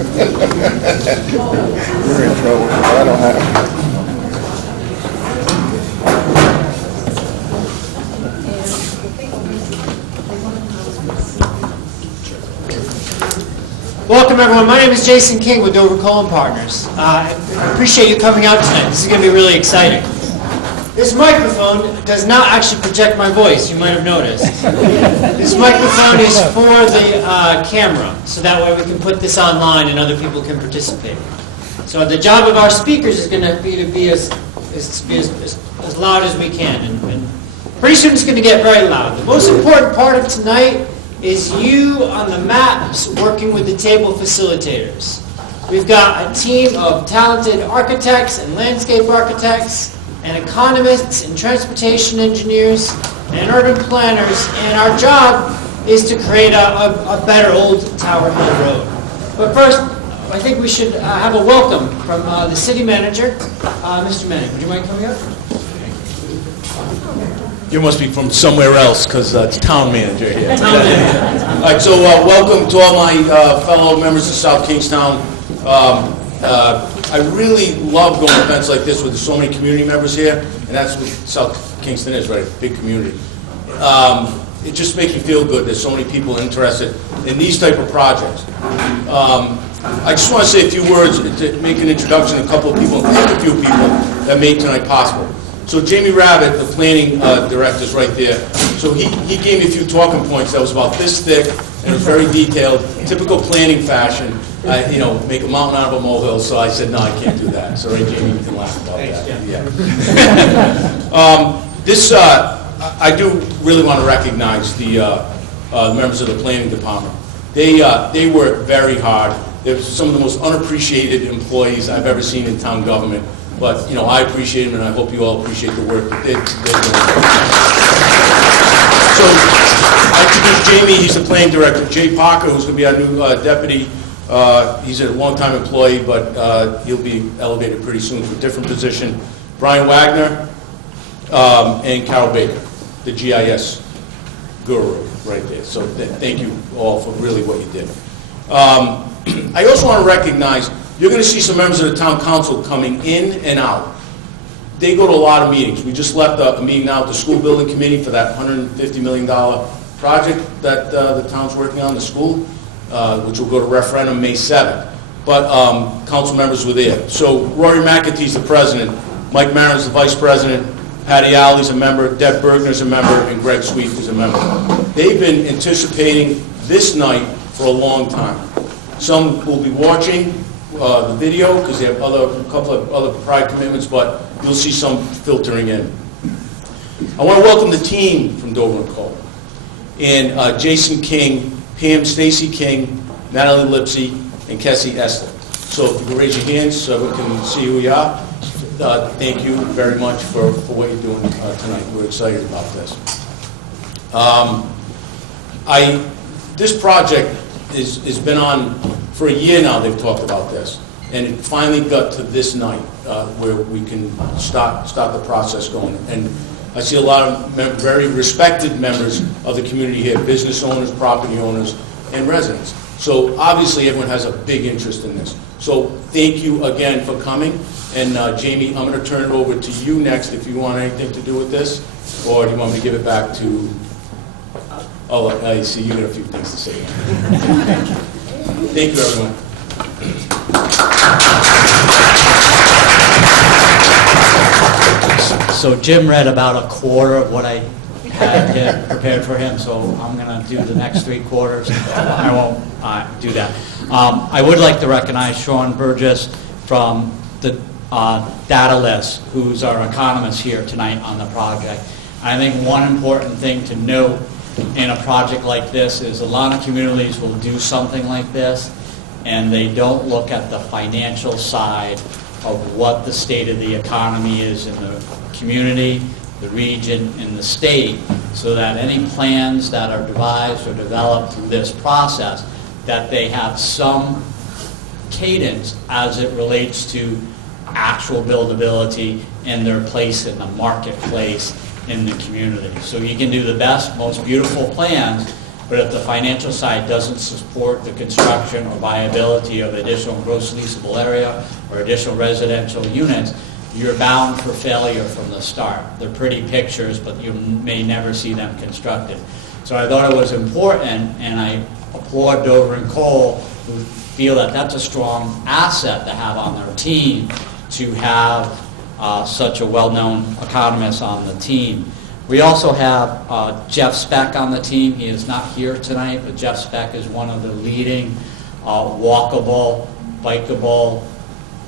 You're in trouble. I don't have. Welcome everyone, my name is Jason King with Dover Coal & Partners. I appreciate you coming out tonight. This is going to be really exciting. This microphone does not actually project my voice, you might have noticed. This microphone is for the camera, so that way we can put this online and other people can participate. So the job of our speakers is going to be as loud as we can, and pretty soon it's going to get very loud. The most important part of tonight is you on the maps working with the table facilitators. We've got a team of talented architects and landscape architects and economists and transportation engineers and urban planners, and our job is to create a better Old Tower Hill Road. But first, I think we should have a welcome from the city manager, Mr. Manning. Would you mind coming up? You must be from somewhere else, because it's town manager here. All right, so welcome to all my fellow members of South Kingstown. I really love going to events like this with so many community members here, and that's what South Kingston is, right? A big community. It just makes me feel good. There's so many people interested in these type of projects. I just want to say a few words to make an introduction to a couple of people, and thank a few people that made tonight possible. So Jamie Rabbit, the planning director, is right there. So he gave me a few talking points that was about this thick and it was very detailed, typical planning fashion. Make a mountain out of a molehill. So I said, no, I can't do that. So right, Jamie, you can laugh about that. Yeah. I do really want to recognize the members of the planning department. They work very hard. They're some of the most unappreciated employees I've ever seen in town government. But, I appreciate them, and I hope you all appreciate the work that they're doing. So, I introduced Jamie. He's the planning director. Jay Parker, who's going to be our new deputy. He's a long-time employee, but he'll be elevated pretty soon to a different position. Brian Wagner and Carol Baker, the GIS guru right there. So thank you all for really what you did. I also want to recognize, you're going to see some members of the town council coming in and out. They go to a lot of meetings. We just left a meeting now with the school building committee for that $150 million project that the town's working on, the school, which will go to referendum May 7th. But council members were there. So Rory McAtee's the president, Mike Marin's the vice president, Patty Alley's a member, Deb Bergner's a member, and Greg Sweet is a member. They've been anticipating this night for a long time. Some will be watching the video because they have a couple of other prior commitments, but you'll see some filtering in. I want to welcome the team from Dover & Coal, and Jason King, Pam Stacy King, Natalie Lipsy, and Kessie Esther. So if you can raise your hands so we can see who you are. Thank you very much for what you're doing tonight. We're excited about this. This project has been on for a year now. They've talked about this, and it finally got to this night where we can start the process going. And I see a lot of very respected members of the community here, business owners, property owners, and residents. So obviously everyone has a big interest in this. So thank you again for coming. And Jamie, I'm going to turn it over to you next if you want anything to do with this, or do you want me to give it back to... Oh, I see you got a few things to say. Thank you, everyone. So Jim read about a quarter of what I had prepared for him, so I'm going to do the next 3 quarters. I won't do that. I would like to recognize Sean Burgess from the Data List, who's our economist here tonight on the project. I think one important thing to note in a project like this is a lot of communities will do something like this and they don't look at the financial side of what the state of the economy is in the community, the region, and the state, so that any plans that are devised or developed through this process, that they have some cadence as it relates to actual buildability and their place in the marketplace in the community. So you can do the best, most beautiful plans, But if the financial side doesn't support the construction or viability of additional gross leasable area or additional residential units, you're bound for failure from the start. They're pretty pictures, but you may never see them constructed. So I thought it was important, and I applaud Dover and Cole, who feel that that's a strong asset to have on their team, to have such a well-known economist on the team. We also have Jeff Speck on the team. He is not here tonight, but Jeff Speck is one of the leading walkable, bikeable,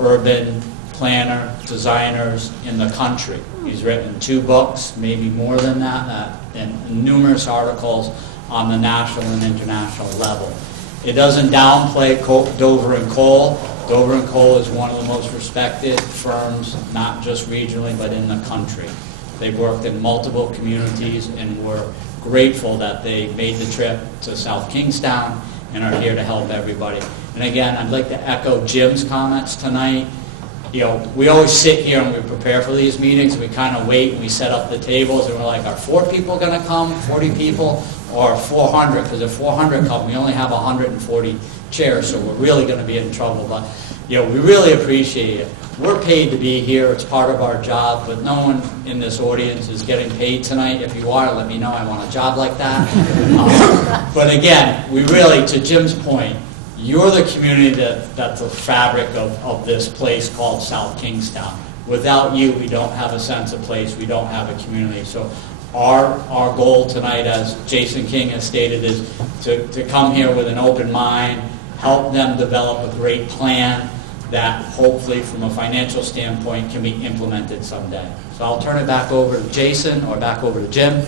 urban planner, designers in the country. He's written 2 books, maybe more than that, and numerous articles on the national and international level. It doesn't downplay Dover and Cole. Dover and Cole is one of the most respected firms, not just regionally, but in the country. They've worked in multiple communities, and we're grateful that they made the trip to South Kingstown and are here to help everybody. And again, I'd like to echo Jim's comments tonight. You know, we always sit here and we prepare for these meetings, we kind of wait and we set up the tables, and we're like, are 4 people going to come, 40 people, or 400? Because if 400 come, we only have 140 chairs, so we're really going to be in trouble. But, you know, we really appreciate it. We're paid to be here, it's part of our job, but no one in this audience is getting paid tonight. If you are, let me know, I want a job like that. But again, we really, to Jim's point, you're the community that's the fabric of this place called South Kingstown. Without you, we don't have a sense of place, we don't have a community. So our goal tonight, as Jason King has stated, is to come here with an open mind, help them develop a great plan that hopefully from a financial standpoint can be implemented someday. So I'll turn it back over to Jason or back over to Jim.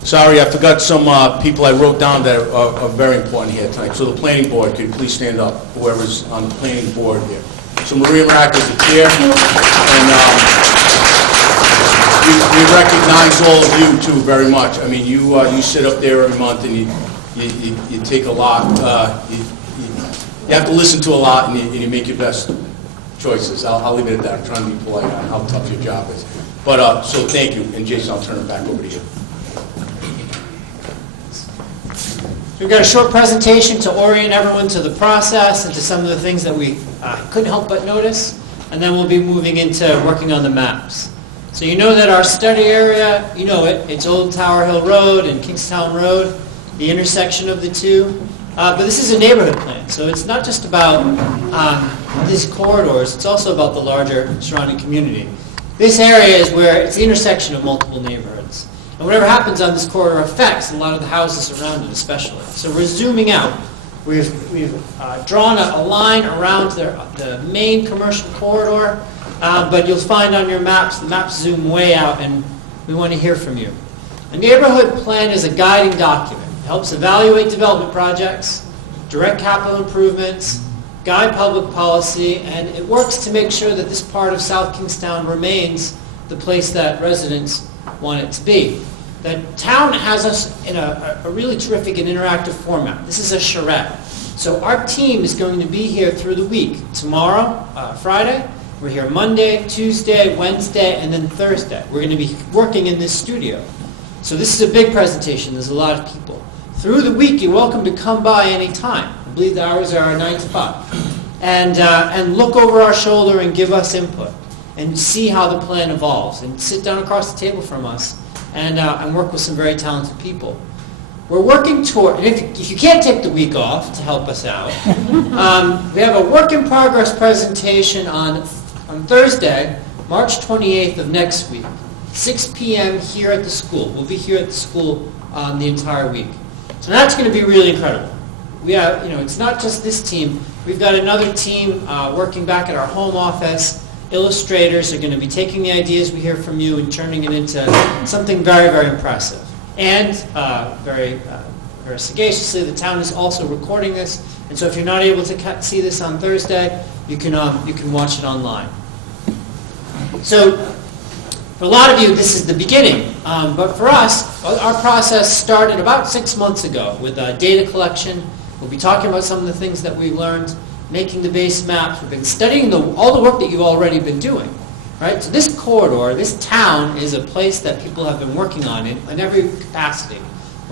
Sorry, I forgot some people I wrote down that are very important here tonight. So the planning board, could you please stand up, whoever's on the planning board here. So Maria Marac is the chair, and we recognize all of you too very much. I mean, you sit up there every month and you take a lot, you have to listen to a lot, and you make your best choices. I'll leave it at that. I'm trying to be polite on how tough your job is. But, so thank you, and Jason, I'll turn it back over to you. We've got a short presentation to orient everyone to the process and to some of the things that we couldn't help but notice, and then we'll be moving into working on the maps. So you know that our study area, you know it, it's Old Tower Hill Road and Kingstown Road, the intersection of the two. But this is a neighborhood plan, so it's not just about these corridors, it's also about the larger surrounding community. This area is where it's the intersection of multiple neighborhoods. And whatever happens on this corridor affects a lot of the houses around it especially. So we're zooming out. We've drawn a line around the main commercial corridor, but you'll find on your maps, the maps zoom way out, and we want to hear from you. A neighborhood plan is a guiding document. It helps evaluate development projects, direct capital improvements, guide public policy, and it works to make sure that this part of South Kingstown remains the place that residents want it to be. The town has us in a really terrific and interactive format. This is a charrette. So our team is going to be here through the week. Tomorrow, Friday, we're here Monday, Tuesday, Wednesday, and then Thursday. We're going to be working in this studio. So this is a big presentation. There's a lot of people. Through the week, you're welcome to come by any time. I believe the hours are 9 to 5. And look over our shoulder and give us input and see how the plan evolves. And sit down across the table from us and work with some very talented people. We're working toward, and if you can't take the week off to help us out, we have a work in progress presentation on Thursday, March 28th of next week, 6 p.m. here at the school. We'll be here at the school the entire week. So that's going to be really incredible. We have, it's not just this team. We've got another team working back at our home office. Illustrators are going to be taking the ideas we hear from you and turning it into something very, very impressive. And very sagaciously, the town is also recording this. And so if you're not able to see this on Thursday, you can watch it online. So for a lot of you, this is the beginning. But for us, our process started about 6 months ago with data collection. We'll be talking about some of the things that we've learned, making the base maps. We've been studying all the work that you've already been doing. Right? So this corridor, this town, is a place that people have been working on in every capacity.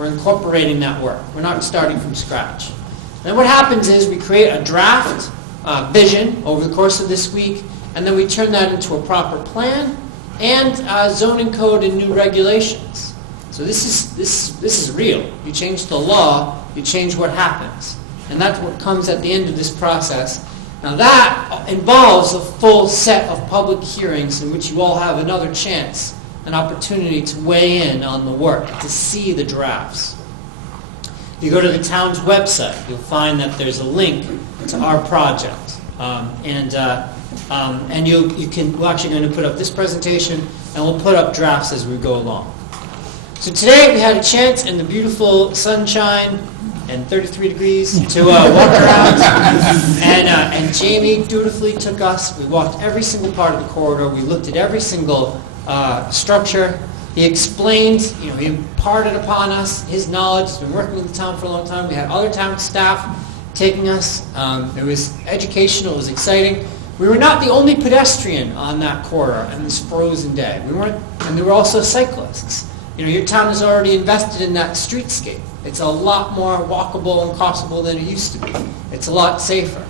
We're incorporating that work. We're not starting from scratch. Then what happens is we create a draft vision over the course of this week, and then we turn that into a proper plan and zoning code and new regulations. So this is real. You change the law, you change what happens. And that's what comes at the end of this process. Now that involves a full set of public hearings in which you all have another chance, an opportunity to weigh in on the work, to see the drafts. If you go to the town's website, you'll find that there's a link to our project. And we're actually going to put up this presentation, and we'll put up drafts as we go along. So today we had a chance in the beautiful sunshine and 33 degrees to walk around, and Jamie dutifully took us. We walked every single part of the corridor. We looked at every single structure. He explained, he imparted upon us his knowledge. He's been working with the town for a long time. We had other town staff taking us. It was educational. It was exciting. We were not the only pedestrian on that corridor on this frozen day. And there were also cyclists. Your town has already invested in that streetscape. It's a lot more walkable and crossable than it used to be. It's a lot safer.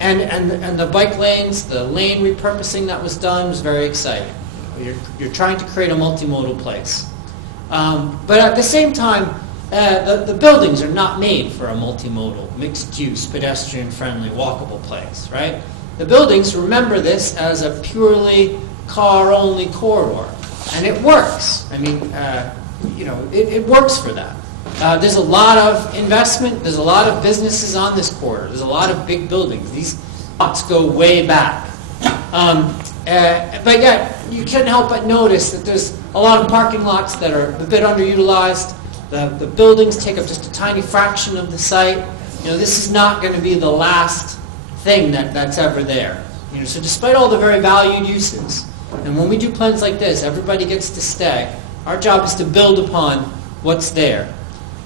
And the bike lanes, the lane repurposing that was done was very exciting. You're trying to create a multimodal place. But at the same time, the buildings are not made for a multimodal, mixed-use, pedestrian-friendly, walkable place, right? The buildings remember this as a purely car-only corridor. And it works. I mean, it works for that. There's a lot of investment. There's a lot of businesses on this corridor. There's a lot of big buildings. These lots go way back. But yet, you can't help but notice that there's a lot of parking lots that are a bit underutilized. The buildings take up just a tiny fraction of the site. This is not going to be the last thing that's ever there. So despite all the very valued uses, and when we do plans like this, everybody gets to stay. Our job is to build upon what's there.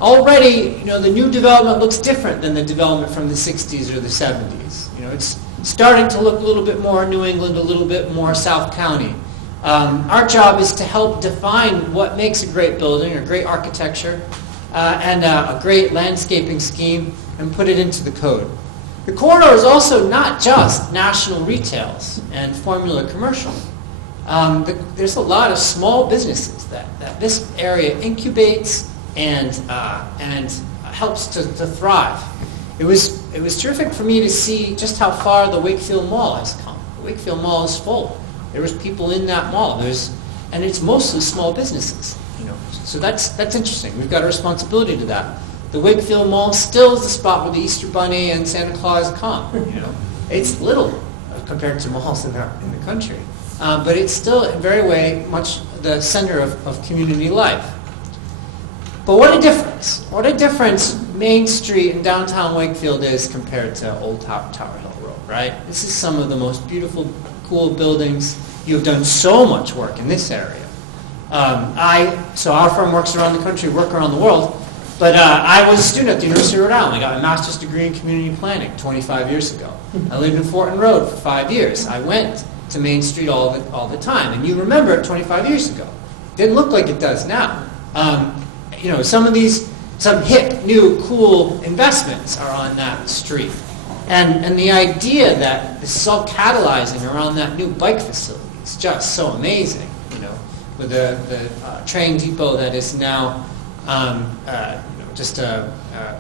Already, the new development looks different than the development from the 60s or the 70s. It's starting to look a little bit more New England, a little bit more South County. Our job is to help define what makes a great building, or great architecture, and a great landscaping scheme, and put it into the code. The corridor is also not just national retails and formula commercial. There's a lot of small businesses that this area incubates and helps to thrive. It was terrific for me to see just how far the Wakefield Mall has come. The Wakefield Mall is full. There was people in that mall. And it's mostly small businesses. So that's interesting. We've got a responsibility to that. The Wakefield Mall still is the spot where the Easter Bunny and Santa Claus come. It's little compared to malls in the country. But it's still very much the center of community life. But what a difference. What a difference Main Street in downtown Wakefield is compared to Old Tower Hill Road, right? This is some of the most beautiful, cool buildings. You've done so much work in this area. So our firm works around the country, work around the world. But I was a student at the University of Rhode Island. I got my master's degree in community planning 25 years ago. I lived in Fortin Road for 5 years. I went to Main Street all the time. And you remember it 25 years ago. Didn't look like it does now. Some hip, new, cool investments are on that street. And the idea that this is all catalyzing around that new bike facility is just so amazing, with the train depot that is now just a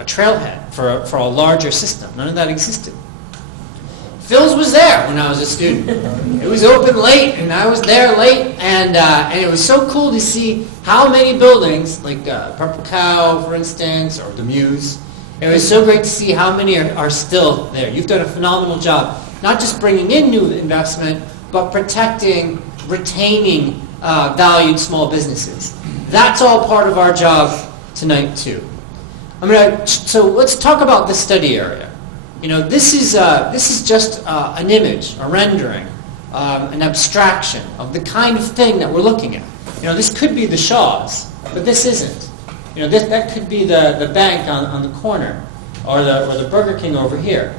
trailhead for a larger system. None of that existed. Phil's was there when I was a student. It was open late, and I was there late, and it was so cool to see how many buildings, like Purple Cow, for instance, or the Muse. It was so great to see how many are still there. You've done a phenomenal job, not just bringing in new investment, but protecting, retaining valued small businesses. That's all part of our job tonight, too. So let's talk about the study area. This is just an image, a rendering, an abstraction of the kind of thing that we're looking at. This could be the Shaws, but this isn't. That could be the bank on the corner, or the Burger King over here.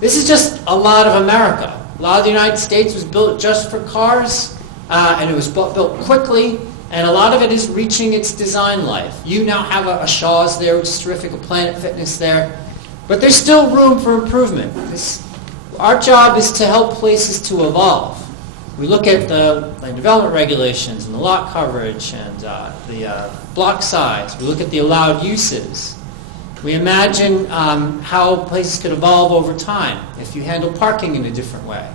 This is just a lot of America. A lot of the United States was built just for cars, and it was built quickly, And a lot of it is reaching its design life. You now have a Shaw's there, which is terrific, a Planet Fitness there. But there's still room for improvement. Our job is to help places to evolve. We look at the land development regulations and the lot coverage and the block size. We look at the allowed uses. We imagine how places could evolve over time if you handle parking in a different way,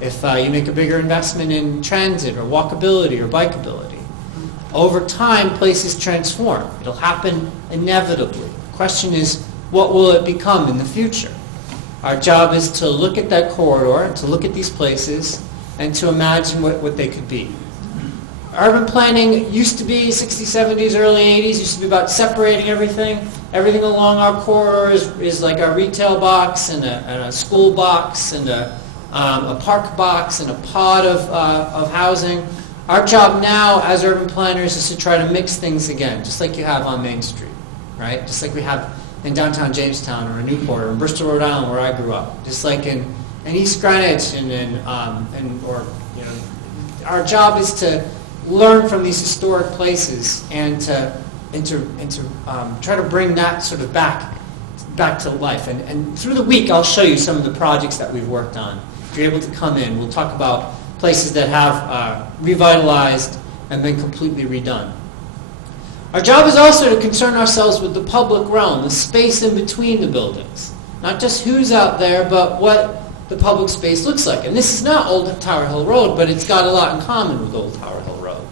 if you make a bigger investment in transit or walkability or bikeability. Over time, places transform. It'll happen inevitably. The question is, what will it become in the future? Our job is to look at that corridor, to look at these places, and to imagine what they could be. Urban planning used to be 60s, 70s, early 80s, used to be about separating everything. Everything along our corridor is like a retail box and a school box and a park box and a pod of housing. Our job now as urban planners is to try to mix things again, just like you have on Main Street, right? Just like we have in downtown Jamestown or in Newport or in Bristol, Rhode Island, where I grew up. Just like in East Greenwich our job is to learn from these historic places and to try to bring that sort of back to life. And through the week, I'll show you some of the projects that we've worked on. If you're able to come in, we'll talk about places that have revitalized and been completely redone. Our job is also to concern ourselves with the public realm, the space in between the buildings. Not just who's out there, but what the public space looks like. And this is not Old Tower Hill Road, but it's got a lot in common with Old Tower Hill Road.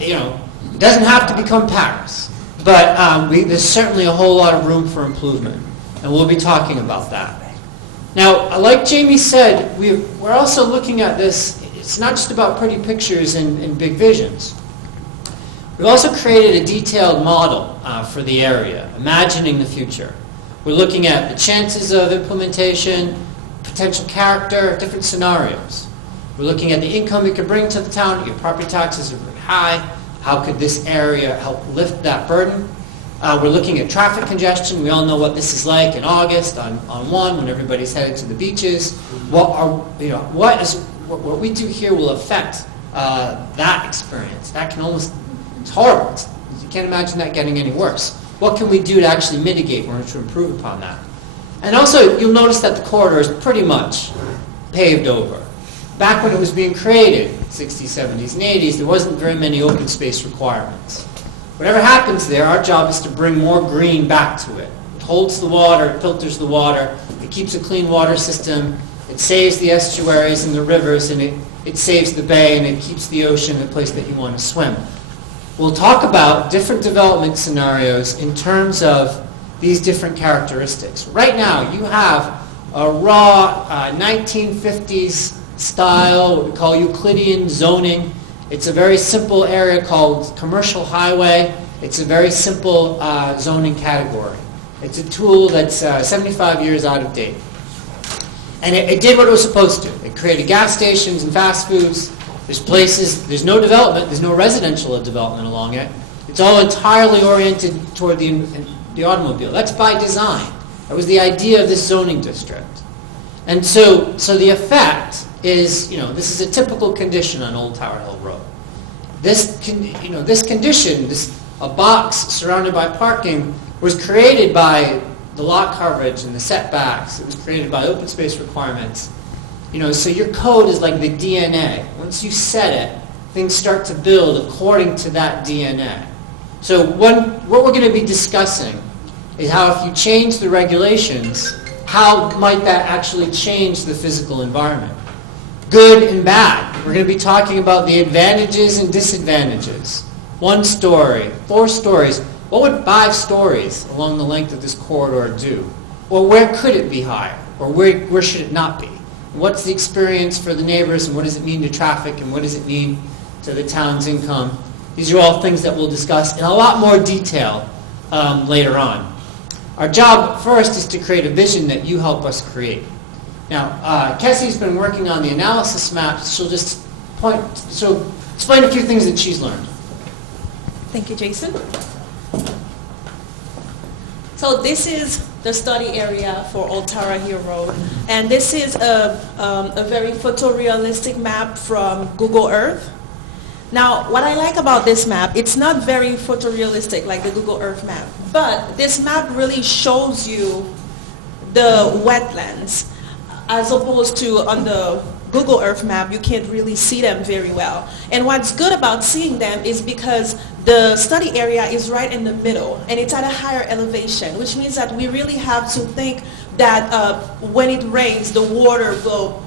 It doesn't have to become Paris, but there's certainly a whole lot of room for improvement, and we'll be talking about that. Now, like Jamie said, we're also looking at this. It's not just about pretty pictures and big visions. We've also created a detailed model for the area, imagining the future. We're looking at the chances of implementation, potential character, different scenarios. We're looking at the income it could bring to the town. Your property taxes are very high. How could this area help lift that burden? We're looking at traffic congestion. We all know what this is like in August on 1 when everybody's headed to the beaches. What we do here will affect that experience. That can almost, it's horrible. You can't imagine that getting any worse. What can we do to actually mitigate or to improve upon that? And also, you'll notice that the corridor is pretty much paved over. Back when it was being created, 60s, 70s, and 80s, there wasn't very many open space requirements. Whatever happens there, our job is to bring more green back to it. It holds the water, it filters the water, it keeps a clean water system, it saves the estuaries and the rivers, and it saves the bay, and it keeps the ocean a place that you want to swim. We'll talk about different development scenarios in terms of these different characteristics. Right now, you have a raw 1950s style, what we call Euclidean zoning. It's a very simple area called commercial highway. It's a very simple zoning category. It's a tool that's 75 years out of date. And it did what it was supposed to. It created gas stations and fast foods. There's no development, there's no residential development along it. It's all entirely oriented toward the automobile. That's by design. That was the idea of this zoning district. And so the effect is, this is a typical condition on Old Tower Hill Road. This condition, a box surrounded by parking, was created by the lot coverage and the setbacks. It was created by open space requirements. So your code is like the DNA. Once you set it, things start to build according to that DNA. So what we're going to be discussing is how if you change the regulations, how might that actually change the physical environment? Good and bad. We're going to be talking about the advantages and disadvantages. 1 story, 4 stories. What would 5 stories along the length of this corridor do? Or where could it be higher? Or where should it not be? What's the experience for the neighbors, and what does it mean to traffic, and what does it mean to the town's income? These are all things that we'll discuss in a lot more detail later on. Our job first is to create a vision that you help us create. Now, Kessie's been working on the analysis maps. She'll explain a few things that she's learned. Thank you, Jason. So this is the study area for Old Tower Hill Road. And this is a very photorealistic map from Google Earth. Now, what I like about this map, it's not very photorealistic like the Google Earth map, but this map really shows you the wetlands, as opposed to on the Google Earth map, you can't really see them very well. And what's good about seeing them is because the study area is right in the middle, and it's at a higher elevation, which means that we really have to think that when it rains, the water will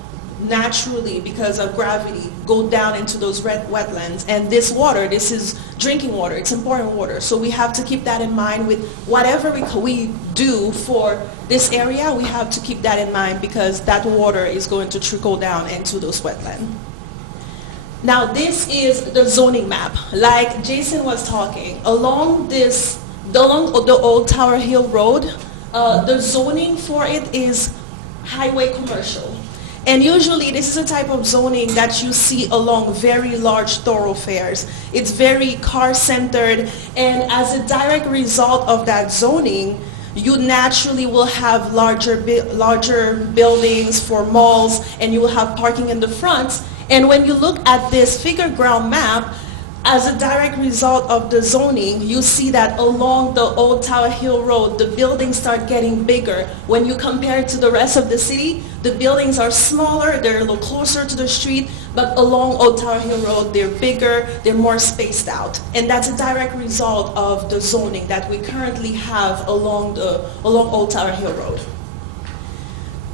naturally, because of gravity, go down into those wetlands. And this water, this is drinking water, it's important water. So we have to keep that in mind with whatever we do for this area. We have to keep that in mind because that water is going to trickle down into those wetlands. Now this is the zoning map. Like Jason was talking, along the old Tower Hill Road, the zoning for it is highway commercial. And usually this is a type of zoning that you see along very large thoroughfares. It's very car-centered, and as a direct result of that zoning, you naturally will have larger buildings for malls, and you will have parking in the front. And when you look at this figure ground map, as a direct result of the zoning, you see that along the old Tower Hill Road, the buildings start getting bigger. When you compare it to the rest of the city, the buildings are smaller, they're a little closer to the street, but along Old Tower Hill Road, they're bigger, they're more spaced out. And that's a direct result of the zoning that we currently have along Old Tower Hill Road.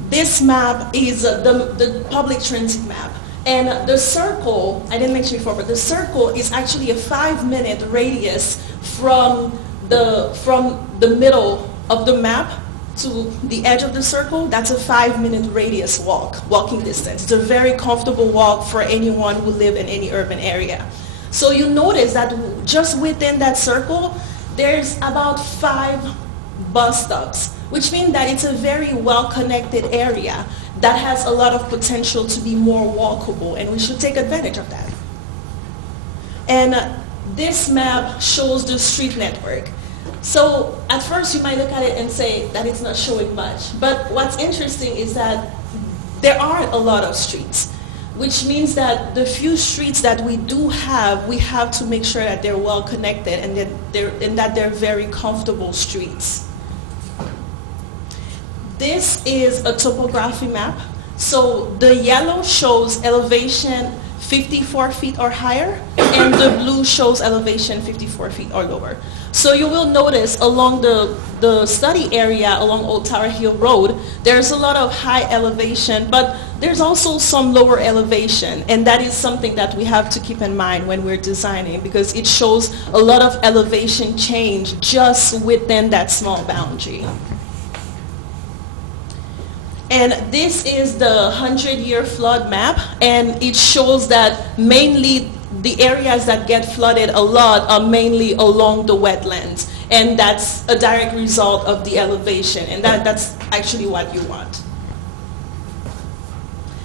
This map is the public transit map. And the circle, I didn't mention before, but the circle is actually a 5-minute radius from the middle of the map to the edge of the circle. That's a 5-minute radius walking distance. It's a very comfortable walk for anyone who live in any urban area. So you notice that just within that circle, there's about 5 bus stops, which means that it's a very well-connected area that has a lot of potential to be more walkable, and we should take advantage of that. And this map shows the street network. So at first you might look at it and say that it's not showing much, but what's interesting is that there aren't a lot of streets, which means that the few streets that we do have, we have to make sure that they're well connected and that they're very comfortable streets. This is a topography map. So the yellow shows elevation 54 feet or higher, and the blue shows elevation 54 feet or lower. So you will notice along the study area along Old Tower Hill Road, there's a lot of high elevation, but there's also some lower elevation, and that is something that we have to keep in mind when we're designing, because it shows a lot of elevation change just within that small boundary. And this is the 100-year flood map, and it shows that mainly the areas that get flooded a lot are mainly along the wetlands, and that's a direct result of the elevation, and that's actually what you want.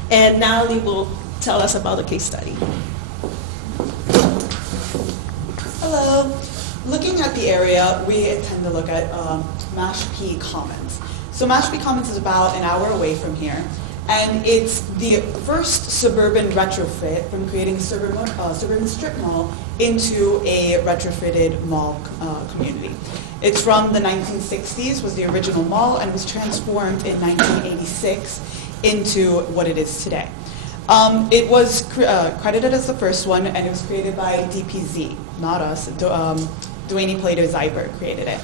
And now Lee will tell us about the case study. Hello. Looking at the area, we intend to look at Mashpee Commons. So Mashpee Commons is about an hour away from here, and it's the first suburban retrofit from creating a suburban strip mall into a retrofitted mall community. It's from the 1960s, was the original mall, and was transformed in 1986 into what it is today. It was credited as the first one, and it was created by DPZ, not us. Duane Plato Zyber created it.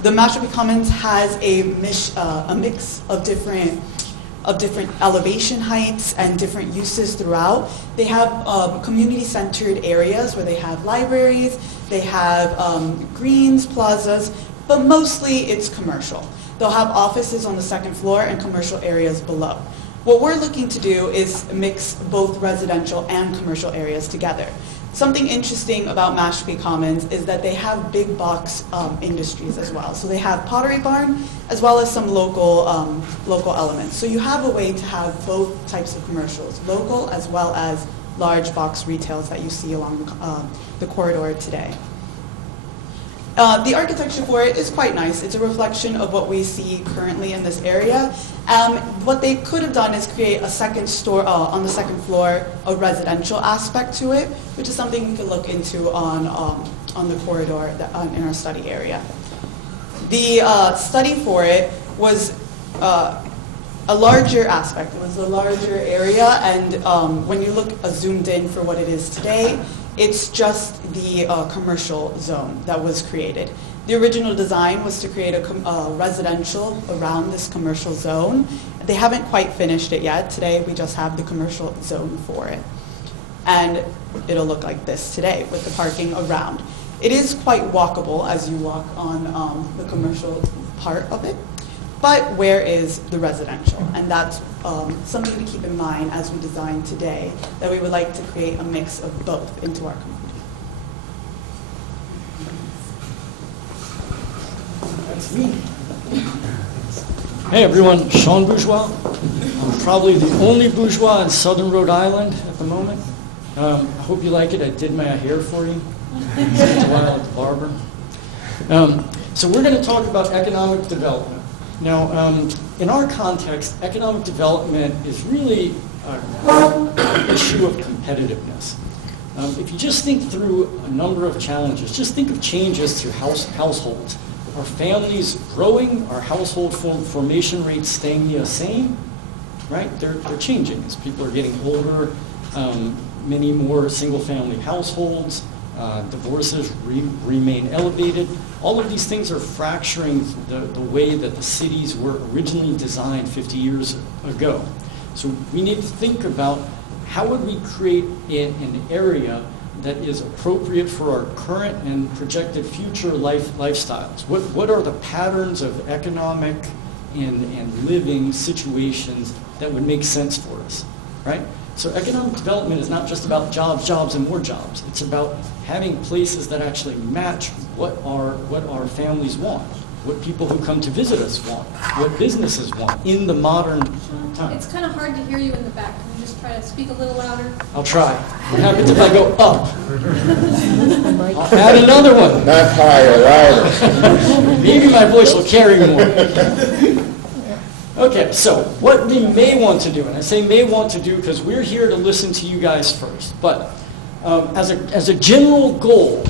The Mashpee Commons has a mix of different elevation heights and different uses throughout. They have community-centered areas where they have libraries, they have greens, plazas, but mostly it's commercial. They'll have offices on the second floor and commercial areas below. What we're looking to do is mix both residential and commercial areas together. Something interesting about Mashpee Commons is that they have big box industries as well. So they have Pottery Barn as well as some local elements. So you have a way to have both types of commercials, local as well as large box retails that you see along the corridor today. The architecture for it is quite nice. It's a reflection of what we see currently in this area. What they could have done is create a second store on the second floor, a residential aspect to it, which is something we could look into on the corridor in our study area. The study for it was a larger aspect. It was a larger area, and when you look zoomed in for what it is today, it's just the commercial zone that was created. The original design was to create a residential around this commercial zone. They haven't quite finished it yet. Today we just have the commercial zone for it. And it'll look like this today with the parking around. It is quite walkable as you walk on the commercial part of it. But where is the residential? And that's something to keep in mind as we design today, that we would like to create a mix of both into our community. That's me. Hey everyone, Sean Bourgeois. I'm probably the only bourgeois in southern Rhode Island at the moment. I hope you like it. I did my hair for you. It's a while at the barber. So we're going to talk about economic development. Now, in our context, economic development is really an issue of competitiveness. If you just think through a number of challenges, just think of changes to households. Are families growing? Are household formation rates staying the same? Right? They're changing as people are getting older. Many more single-family households. Divorces remain elevated. All of these things are fracturing the way that the cities were originally designed 50 years ago. So we need to think about how would we create an area that is appropriate for our current and projected future lifestyles. What are the patterns of economic and living situations that would make sense for us, right? So economic development is not just about jobs, and more jobs. It's about having places that actually match what our families want, what people who come to visit us want, what businesses want in the modern time. It's kind of hard to hear you in the back. Can you just try to speak a little louder? I'll try. What happens if I go up? I'll add another one. Not higher, louder. Maybe my voice will carry more. Okay, so what we may want to do, and I say may want to do because we're here to listen to you guys first, but as a general goal,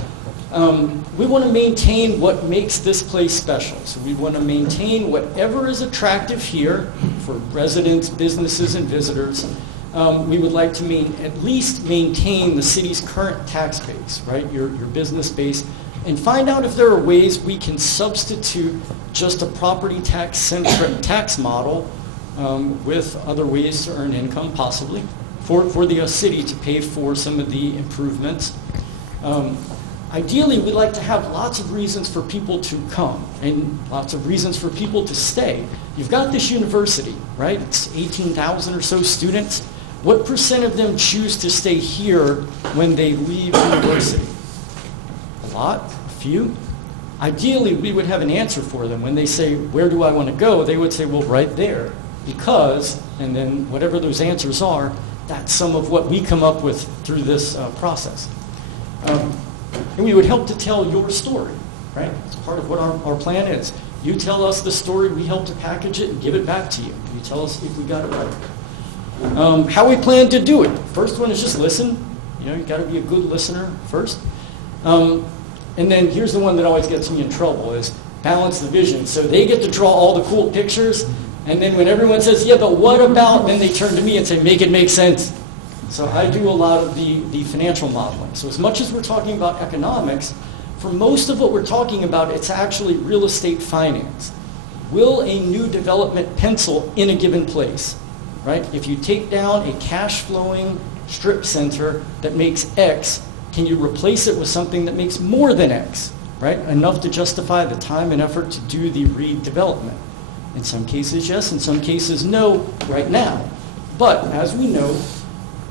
we want to maintain what makes this place special. So we want to maintain whatever is attractive here for residents, businesses, and visitors. We would like to at least maintain the city's current tax base, right? Your business base, and find out if there are ways we can substitute just a property tax-centric tax model with other ways to earn income, possibly, for the city to pay for some of the improvements. Ideally, we'd like to have lots of reasons for people to come and lots of reasons for people to stay. You've got this university, right? It's 18,000 or so students. What percent of them choose to stay here when they leave university? A lot? A few? Ideally, we would have an answer for them. When they say, where do I want to go? They would say, well, right there. Because, and then whatever those answers are, that's some of what we come up with through this process. And we would help to tell your story, right? It's part of what our plan is. You tell us the story, we help to package it and give it back to you. You tell us if we got it right. How we plan to do it. First one is just listen. You've got to be a good listener first. And then here's the one that always gets me in trouble is balance the vision. So they get to draw all the cool pictures, and then when everyone says, yeah, but what about, then they turn to me and say, make it make sense. So I do a lot of the financial modeling. So as much as we're talking about economics, for most of what we're talking about, it's actually real estate finance. Will a new development pencil in a given place, right? If you take down a cash flowing strip center that makes X, can you replace it with something that makes more than X, right? Enough to justify the time and effort to do the redevelopment. In some cases, yes. In some cases, no, right now. But as we know,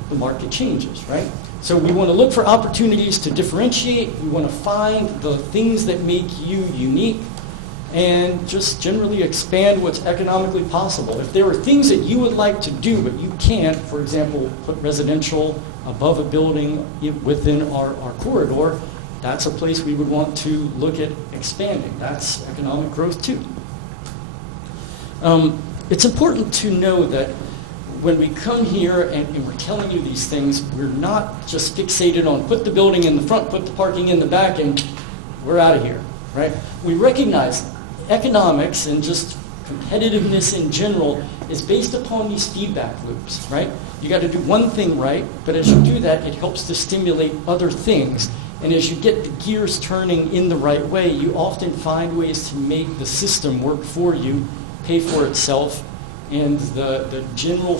the market changes, right? So we want to look for opportunities to differentiate. We want to find the things that make you unique and just generally expand what's economically possible. If there are things that you would like to do but you can't, for example, put residential above a building within our corridor, that's a place we would want to look at expanding. That's economic growth too. It's important to know that when we come here and we're telling you these things, we're not just fixated on put the building in the front, put the parking in the back, and we're out of here, right? We recognize economics and just competitiveness in general is based upon these feedback loops, right? You got to do one thing right, but as you do that, it helps to stimulate other things. And as you get the gears turning in the right way, you often find ways to make the system work for you, pay for itself, and the general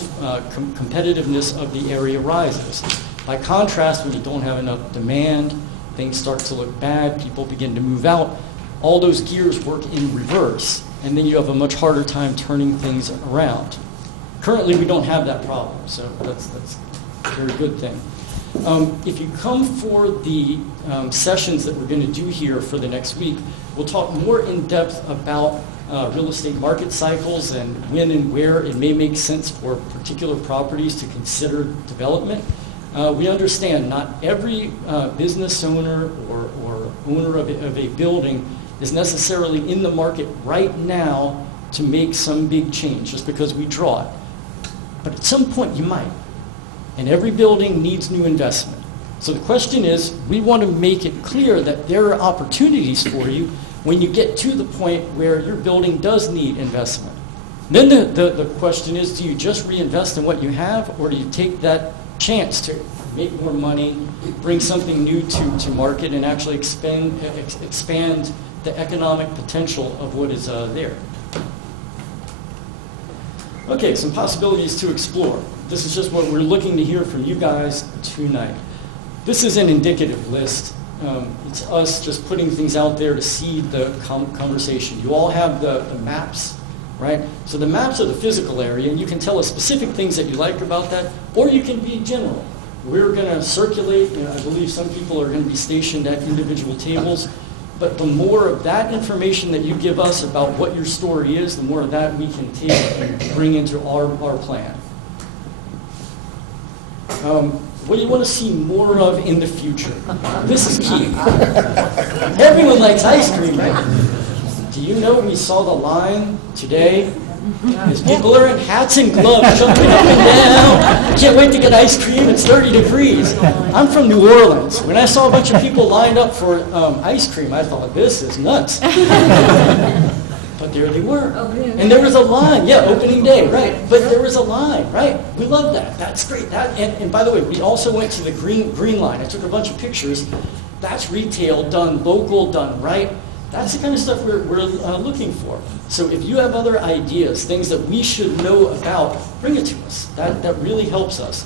competitiveness of the area rises. By contrast, when you don't have enough demand, things start to look bad, people begin to move out, all those gears work in reverse, and then you have a much harder time turning things around. Currently, we don't have that problem, so that's a very good thing. If you come for the sessions that we're going to do here for the next week, we'll talk more in depth about real estate market cycles and when and where it may make sense for particular properties to consider development. We understand not every business owner or owner of a building is necessarily in the market right now to make some big change just because we draw it. But at some point you might. And every building needs new investment. So the question is, we want to make it clear that there are opportunities for you when you get to the point where your building does need investment. Then the question is, do you just reinvest in what you have, or do you take that chance to make more money, bring something new to market, and actually expand the economic potential of what is there? Okay, some possibilities to explore. This is just what we're looking to hear from you guys tonight. This is an indicative list. It's us just putting things out there to seed the conversation. You all have the maps, right? So the maps are the physical area, and you can tell us specific things that you like about that, or you can be general. We're going to circulate. I believe some people are going to be stationed at individual tables. But the more of that information that you give us about what your story is, the more of that we can take and bring into our plan. What do you want to see more of in the future? This is key. Everyone likes ice cream, right? Do you know we saw the line today? As people are in hats and gloves jumping up and down. I can't wait to get ice cream. It's 30 degrees. I'm from New Orleans. When I saw a bunch of people lined up for ice cream, I thought, this is nuts. But there they were. And there was a line. Yeah, opening day, right. But there was a line, right? We love that. That's great. And by the way, we also went to the green line. I took a bunch of pictures. That's retail done, local done, right? That's the kind of stuff we're looking for. So if you have other ideas, things that we should know about, bring it to us. That really helps us.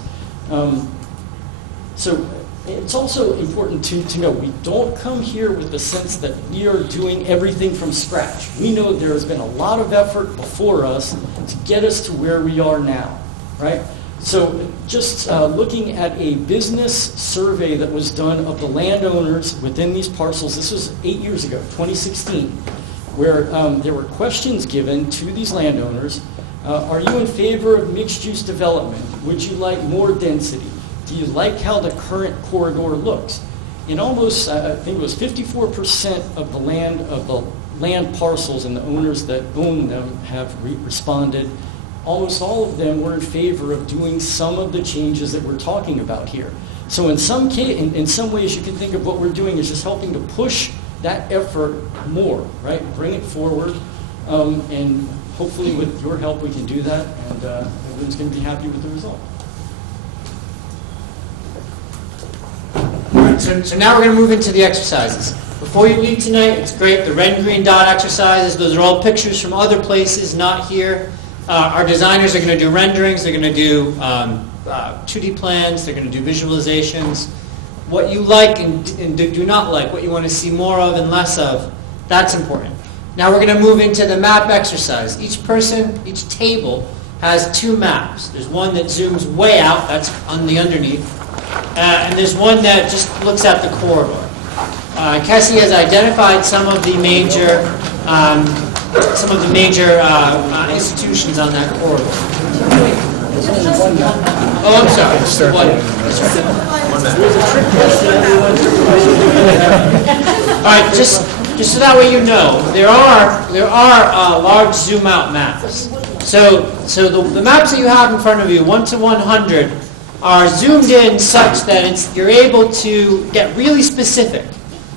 So it's also important to know we don't come here with the sense that we are doing everything from scratch. We know there has been a lot of effort before us to get us to where we are now, right? So just looking at a business survey that was done of the landowners within these parcels, this was 8 years ago, 2016, where there were questions given to these landowners. Are you in favor of mixed-use development? Would you like more density? Do you like how the current corridor looks? And almost, I think it was 54% of the land parcels and the owners that own them have responded. Almost all of them were in favor of doing some of the changes that we're talking about here. So in some ways, you can think of what we're doing as just helping to push that effort more, right? Bring it forward, and hopefully with your help we can do that, and everyone's going to be happy with the result. So now we're going to move into the exercises. Before you leave tonight, it's great, the red and green dot exercises, those are all pictures from other places, not here. Our designers are going to do renderings, they're going to do 2D plans, they're going to do visualizations. What you like and do not like, what you want to see more of and less of, that's important. Now we're going to move into the map exercise. Each person, each table has 2 maps. There's one that zooms way out, that's on the underneath, and there's one that just looks at the corridor. Kessie has identified some of the major institutions on that corridor. Oh, I'm sorry. Just the one. All right, just so that way you know, there are large zoom out maps. So the maps that you have in front of you, 1 to 100, are zoomed in such that you're able to get really specific.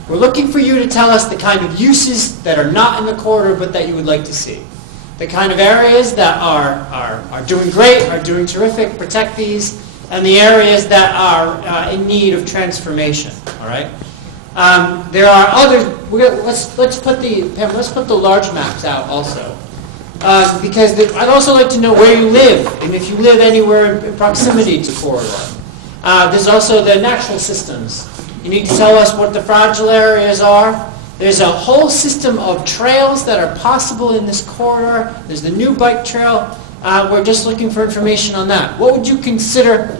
We're looking for you to tell us the kind of uses that are not in the corridor but that you would like to see. The kind of areas that are doing great, are doing terrific, protect these, and the areas that are in need of transformation. All right. There are others. Let's put the large maps out also, because I'd also like to know where you live and if you live anywhere in proximity to corridor. There's also the natural systems. You need to tell us what the fragile areas are. There's a whole system of trails that are possible in this corridor. There's the new bike trail. We're just looking for information on that. What would you consider?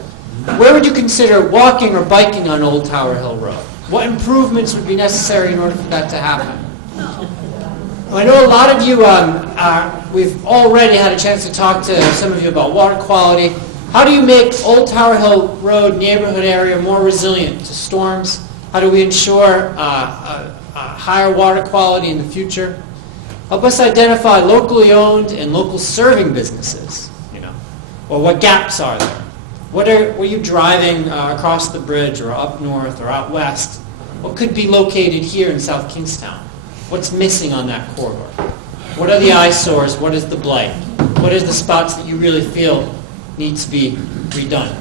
Where would you consider walking or biking on Old Tower Hill Road? What improvements would be necessary in order for that to happen? Well, I know a lot of you, we've already had a chance to talk to some of you about water quality. How do you make Old Tower Hill Road neighborhood area more resilient to storms? How do we ensure higher water quality in the future? Help us identify locally owned and local serving businesses, or what gaps are there? What are you driving across the bridge or up north or out west? What could be located here in South Kingstown? What's missing on that corridor? What are the eyesores? What is the blight? What is the spots that you really feel need to be redone?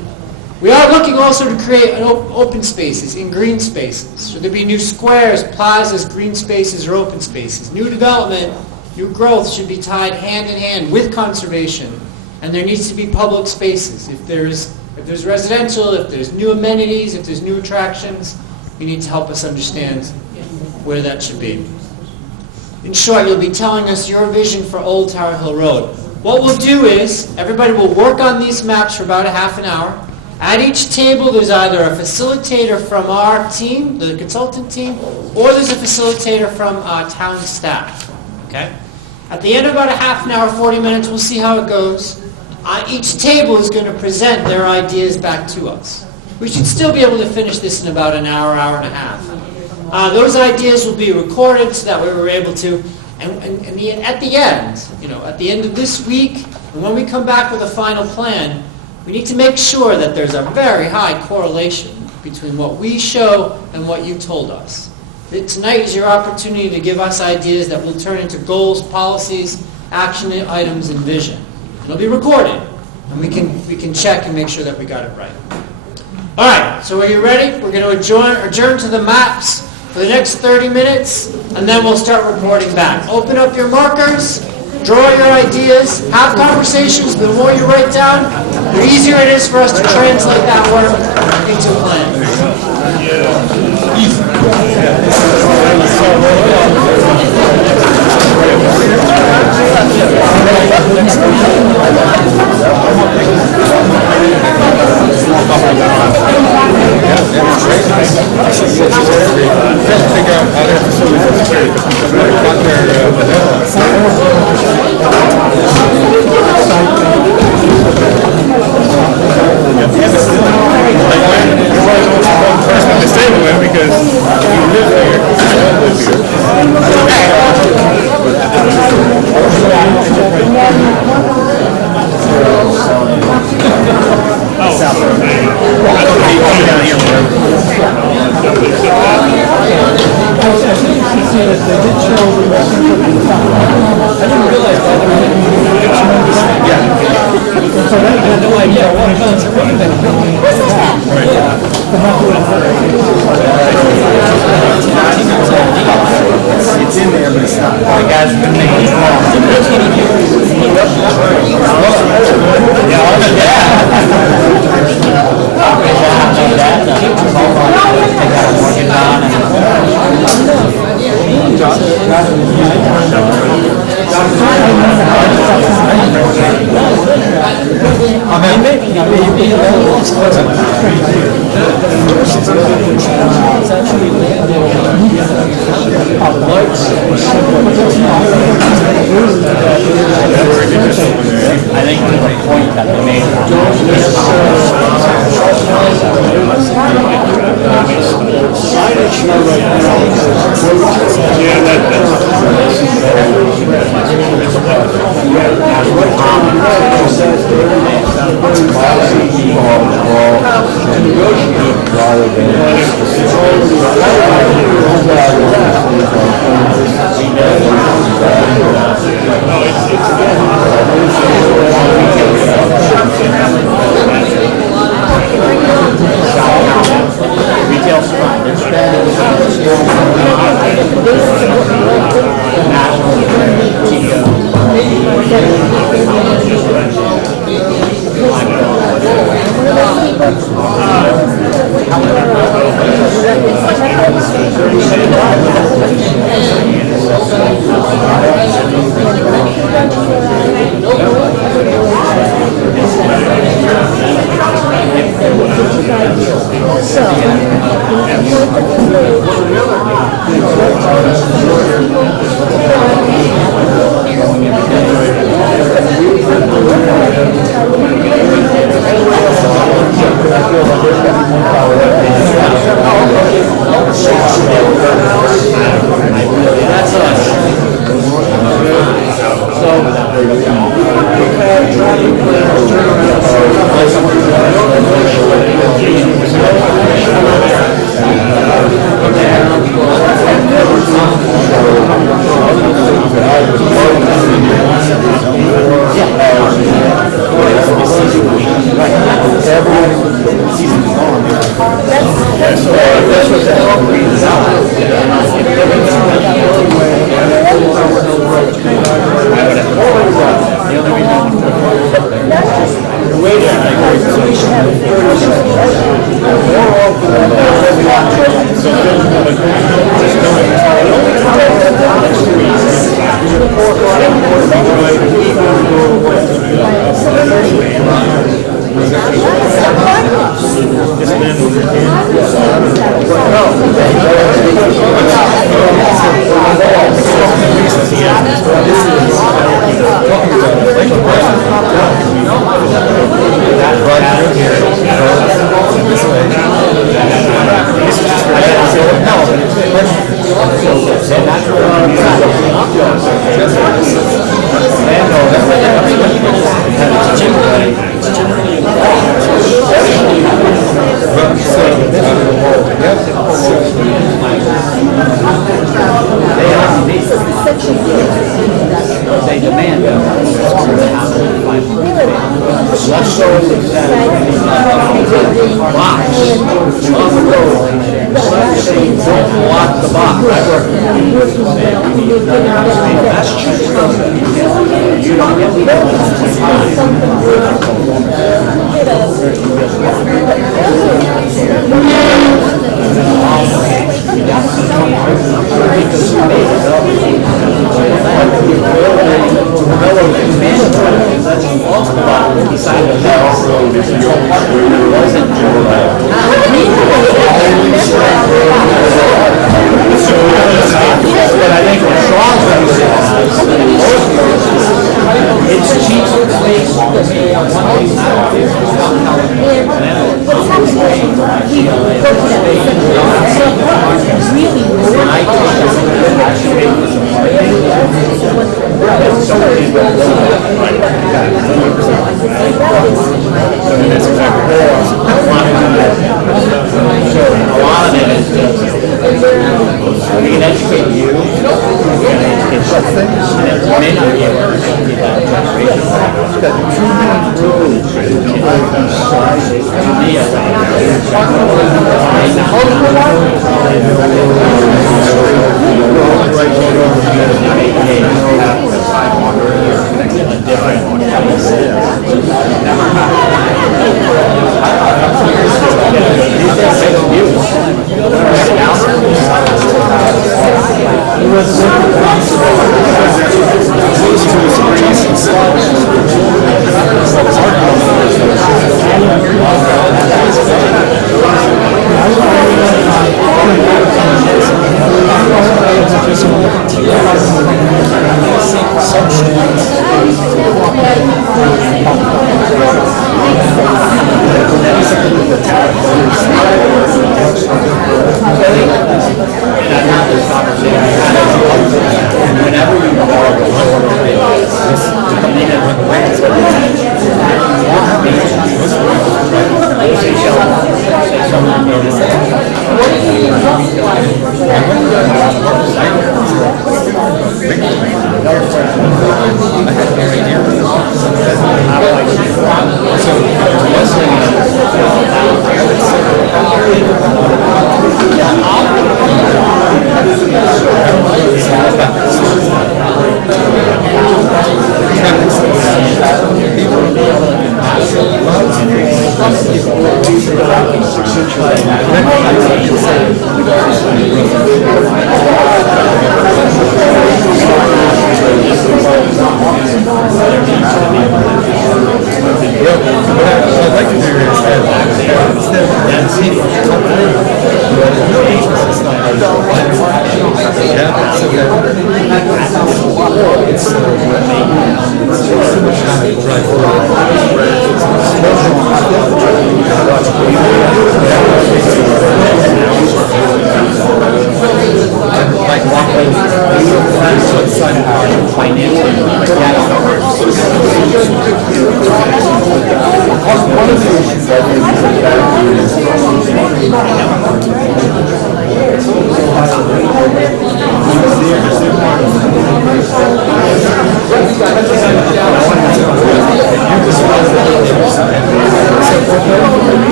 We are looking also to create open spaces in green spaces. Should there be new squares, plazas, green spaces, or open spaces? New development, new growth should be tied hand in hand with conservation, and there needs to be public spaces. If there's residential, if there's new amenities, if there's new attractions, you need to help us understand where that should be. In short, you'll be telling us your vision for Old Tower Hill Road. What we'll do is, everybody will work on these maps for about a half an hour. At each table, there's either a facilitator from our team, the consultant team, or there's a facilitator from town staff. Okay? At the end of about a half an hour, 40 minutes, we'll see how it goes. Each table is going to present their ideas back to us. We should still be able to finish this in about an hour, hour and a half. Those ideas will be recorded so that we were able to, and at the end of this week, and when we come back with a final plan, we need to make sure that there's a very high correlation between what we show and what you told us. Tonight is your opportunity to give us ideas that will turn into goals, policies, action items, and vision. It'll be recorded, and we can check and make sure that we got it right. All right, so are you ready? We're going to adjourn to the maps for the next 30 minutes, and then we'll start reporting back. Open up your markers, draw your ideas, have conversations. The more you write down, the easier it is for us to translate that work into a plan. I think to the point that they made. Retail spot, they're spending They demand let's show us exactly box on the road. Don't block the box. I work that's cheap stuff. You don't get beside the house, but I think what Sean's going to say is, it's cheaper place to pay on one place now. So a lot of it is just, we can educate you, we can educate something, and it may not be able to be that I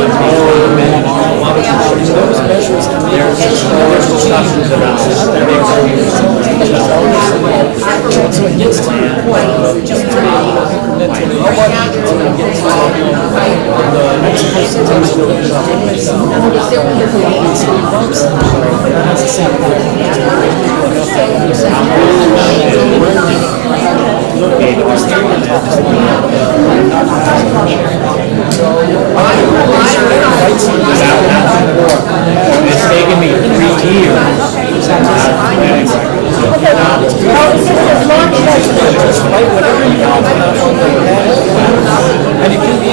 Thank you. speed bumps. That's the same It's taken me 3 years. Just write whatever you want and it can be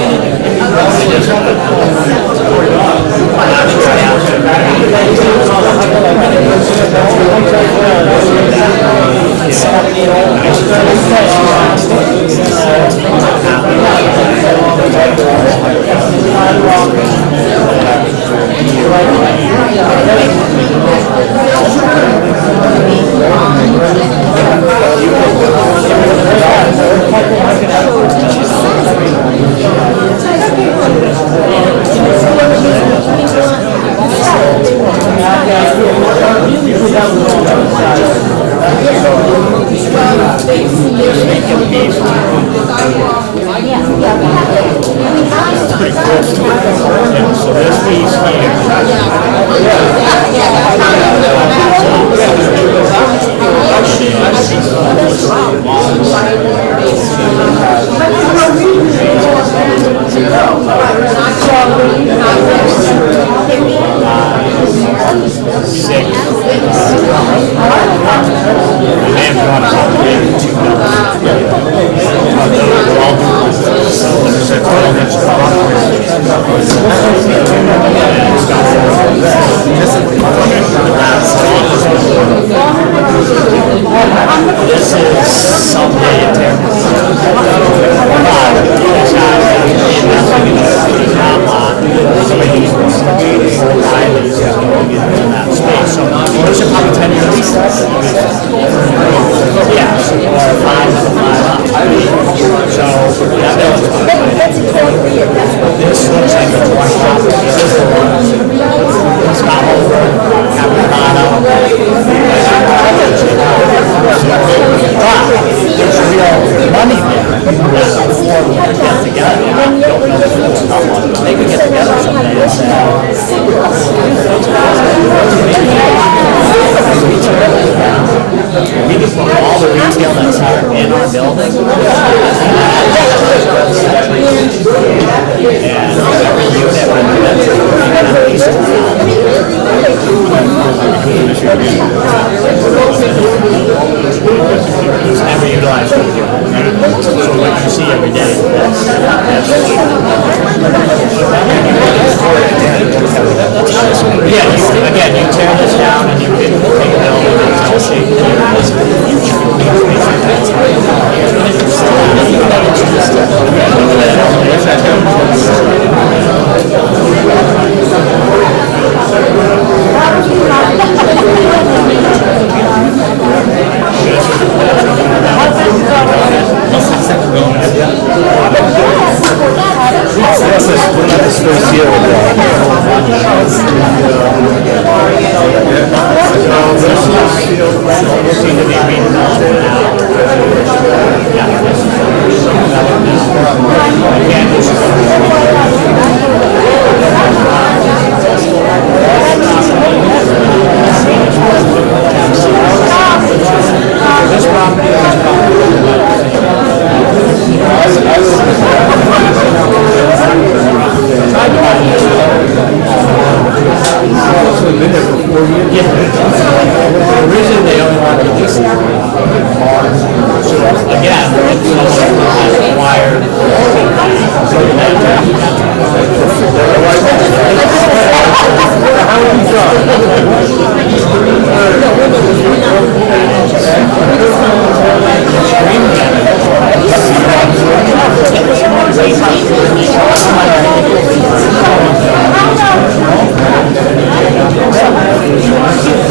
So this piece this is someday a So those are probably 10 years. Yeah, so 5 So that this looks like a one-shot. Scott Holbrook, Capistrano. There's real money there. Before we could get together, they could get together someday and say, we can put all the retail that's in our building. And every unit will be at least it's never utilized. So what you see every day. Yeah, again, you tear this down and you can take a building and tell shape Originally, they only wanted to lease it. Again, it's acquired. Extreme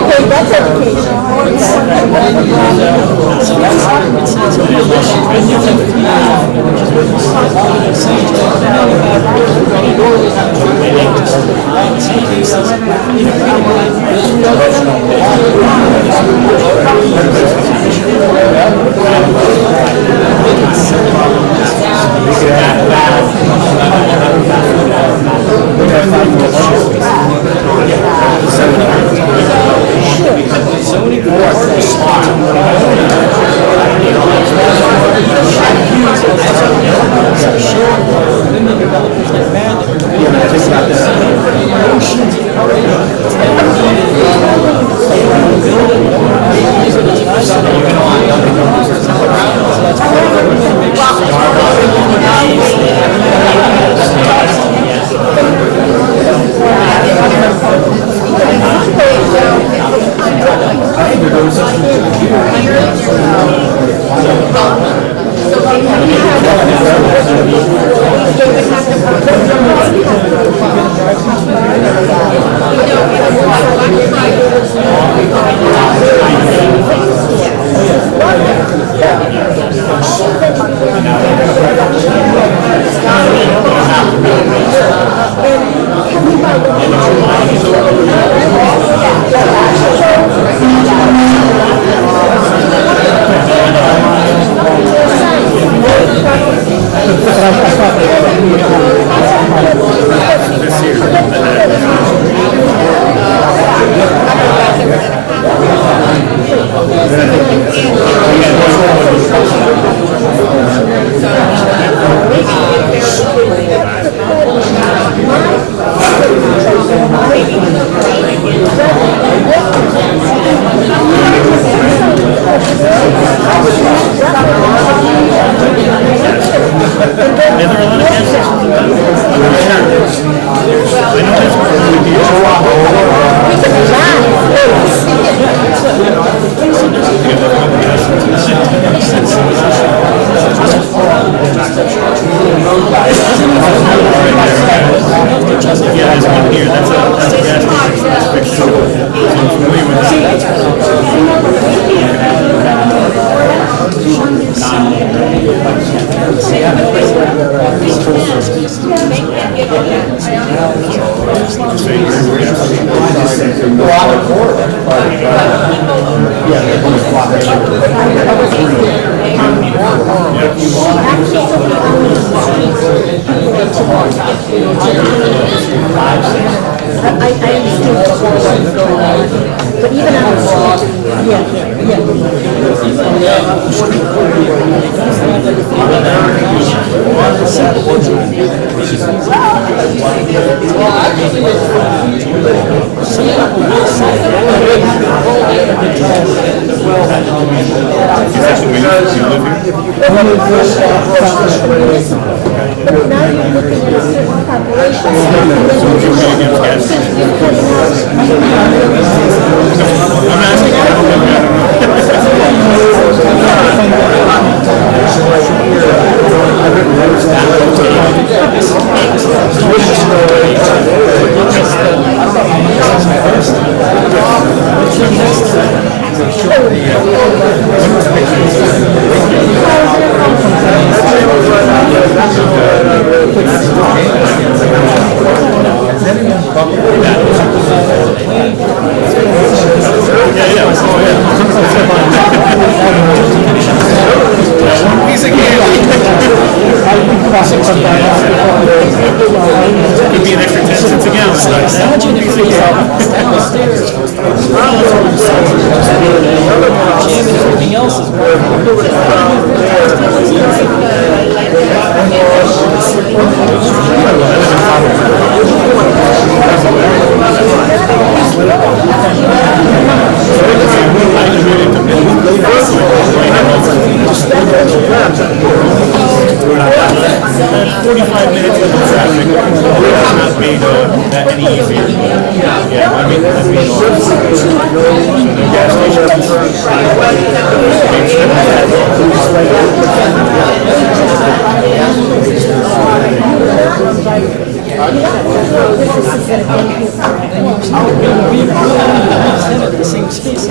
Okay, that's education. But even on the street, but now you're looking at a certain population. Could be an extra 10 cents a gallon. Imagine if we downstairs, jamming everything else is About 45 minutes of traffic. Not being that any easier. Yeah, I mean, so the gas The same space.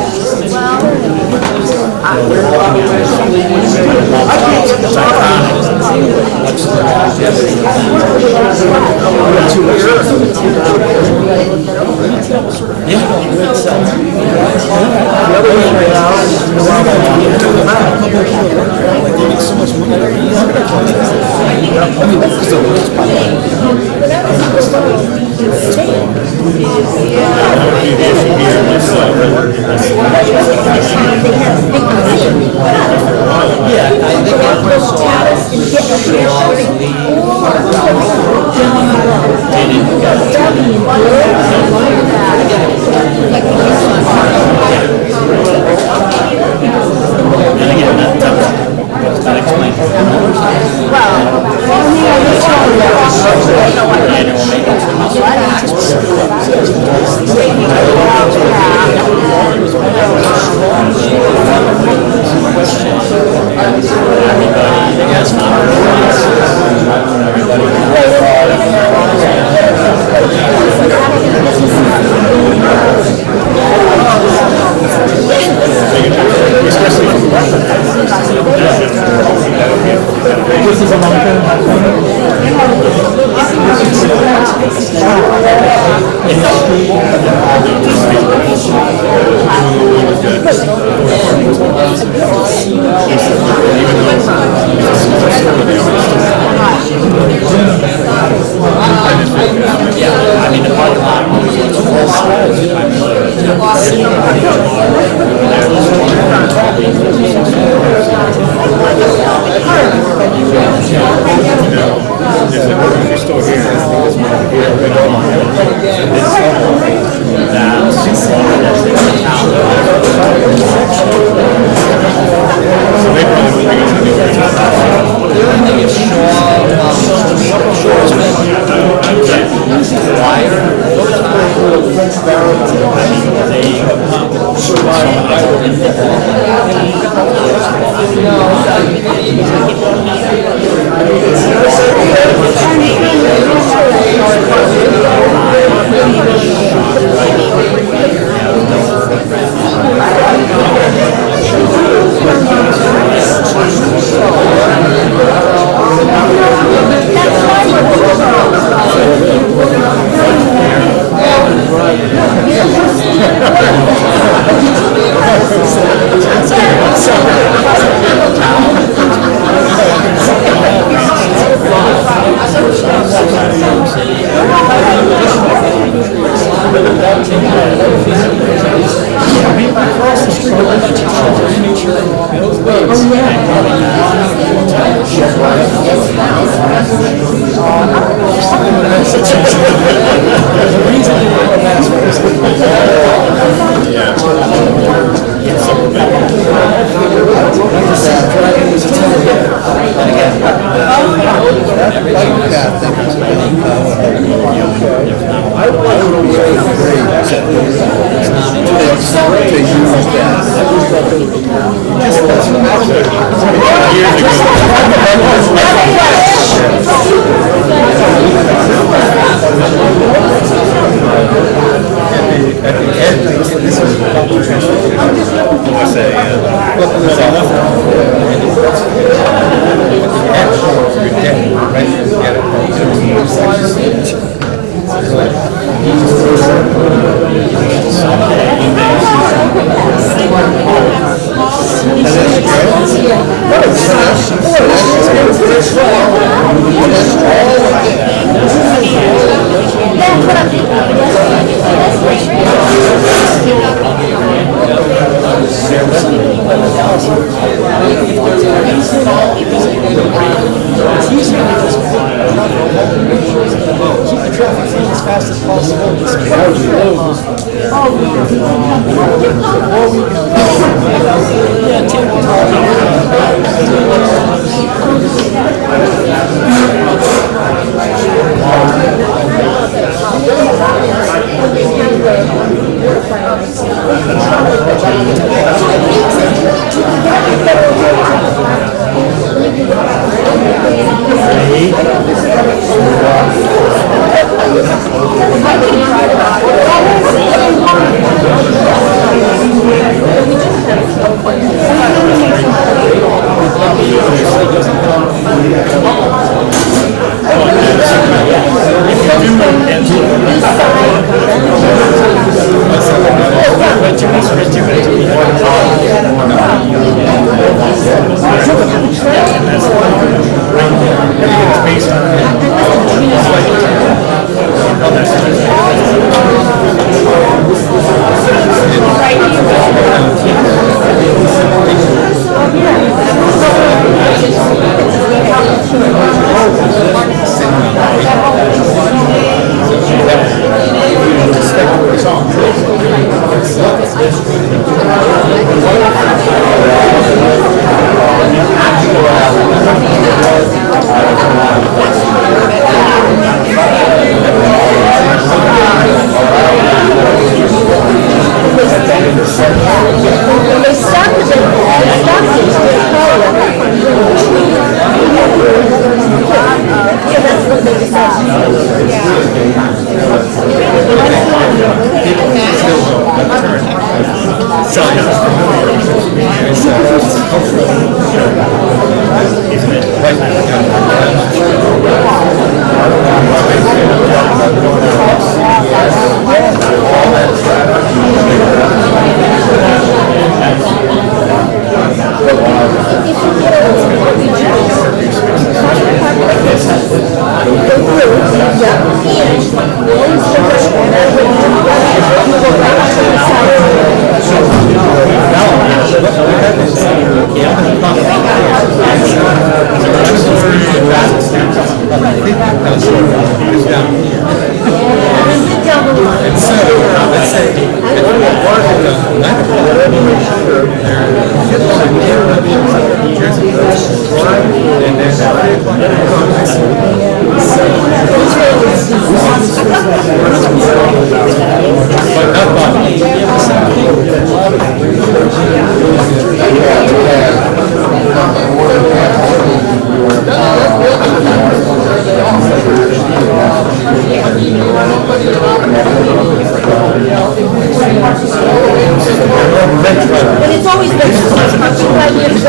But it's always been 5 years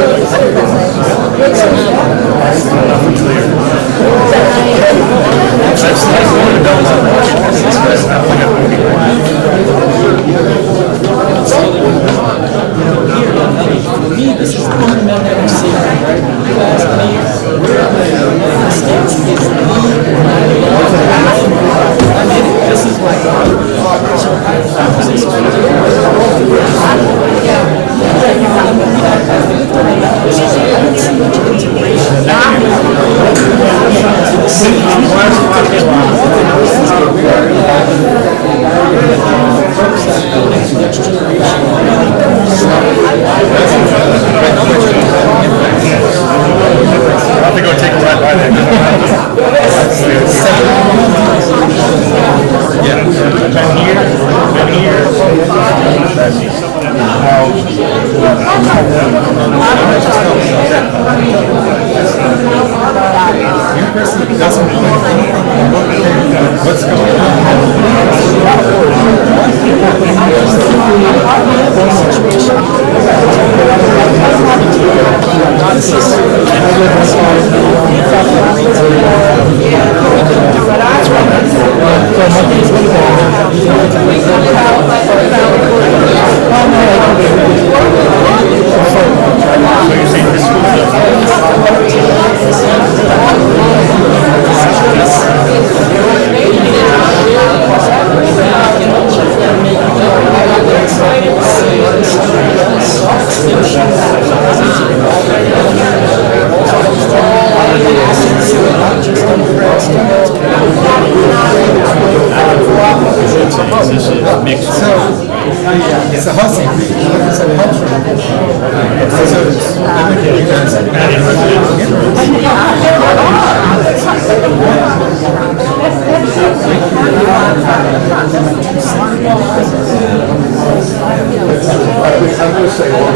For me, this is fundamentally sacred, right? You ask me, where am I? The stance is I mean, this is my I have to go take a ride by there. Yeah. Been here. What's going It's a hustle. It's a culture. I'm going to say one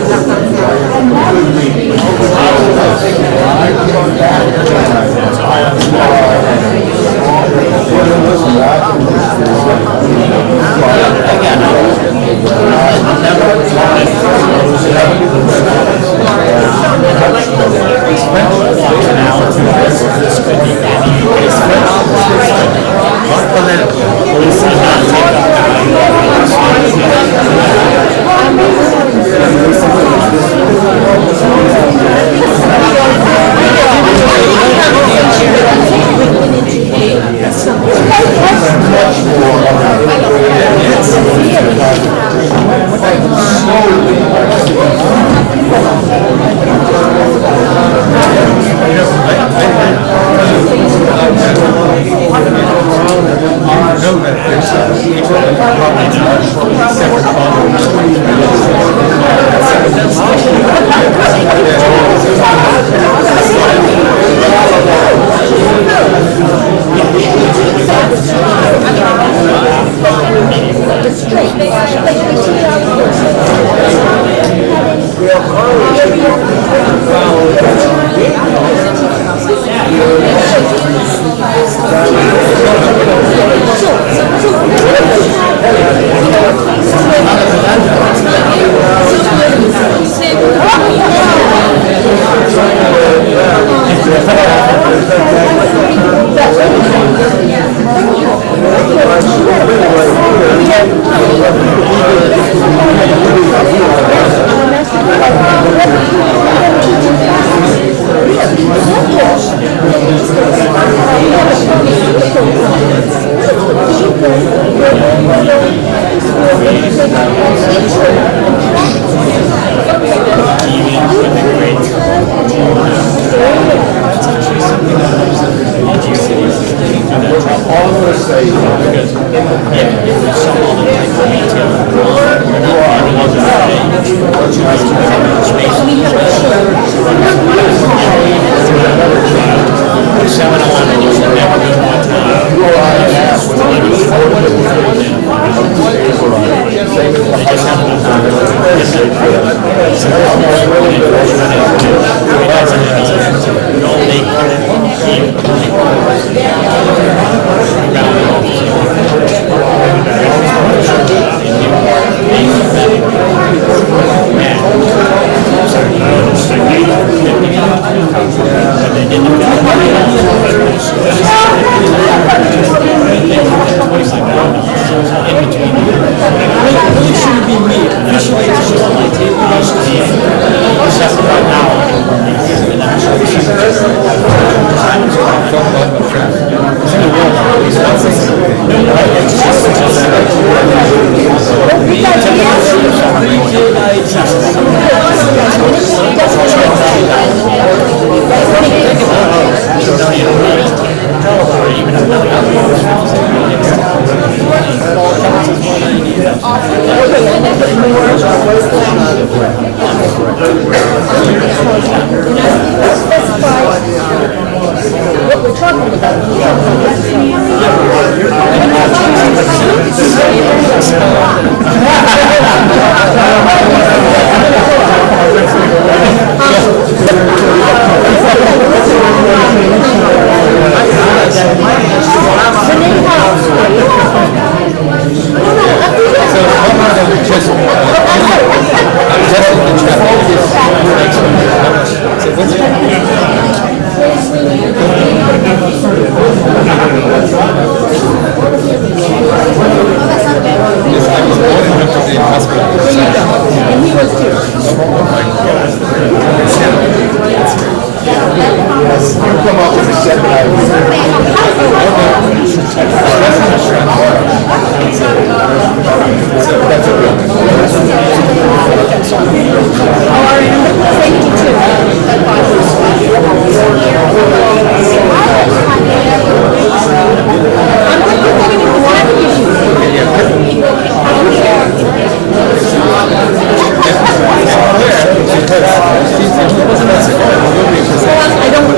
I don't,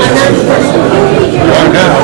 I'm not.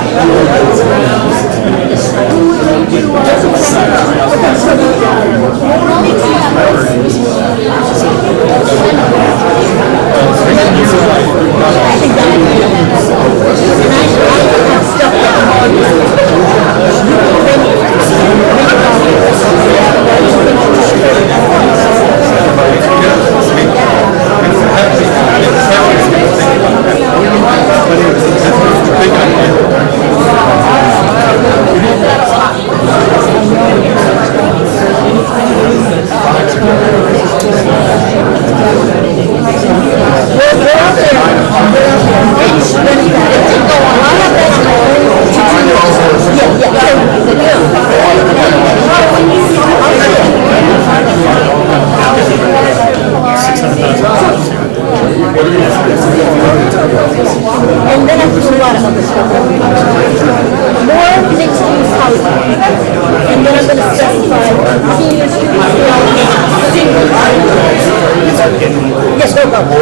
Yes, no problem.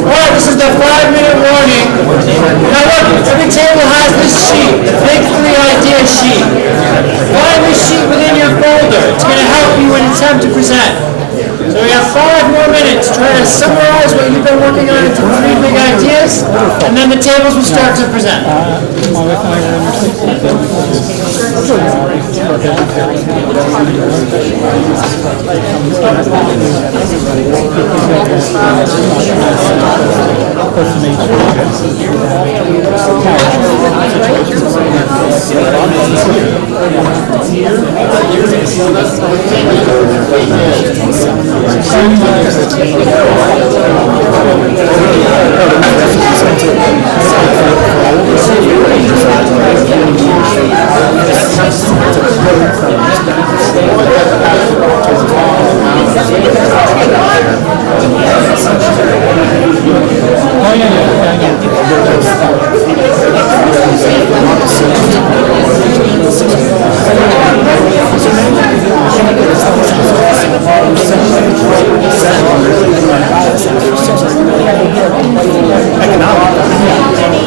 All right, this is the 5-minute warning. Now look, every table has this sheet, the big 3-idea sheet. Find this sheet within your folder. It's going to help you when it's time to present. So we have 5 more minutes. Try to summarize what you've been working on into 3 big ideas, and then the tables will start to present.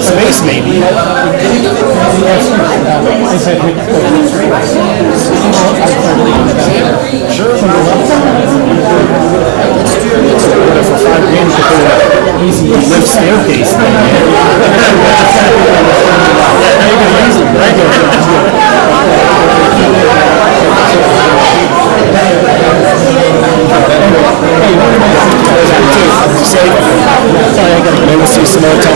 Space maybe. For $5 to put an easy lift staircase. Sorry, I gotta go see some more time.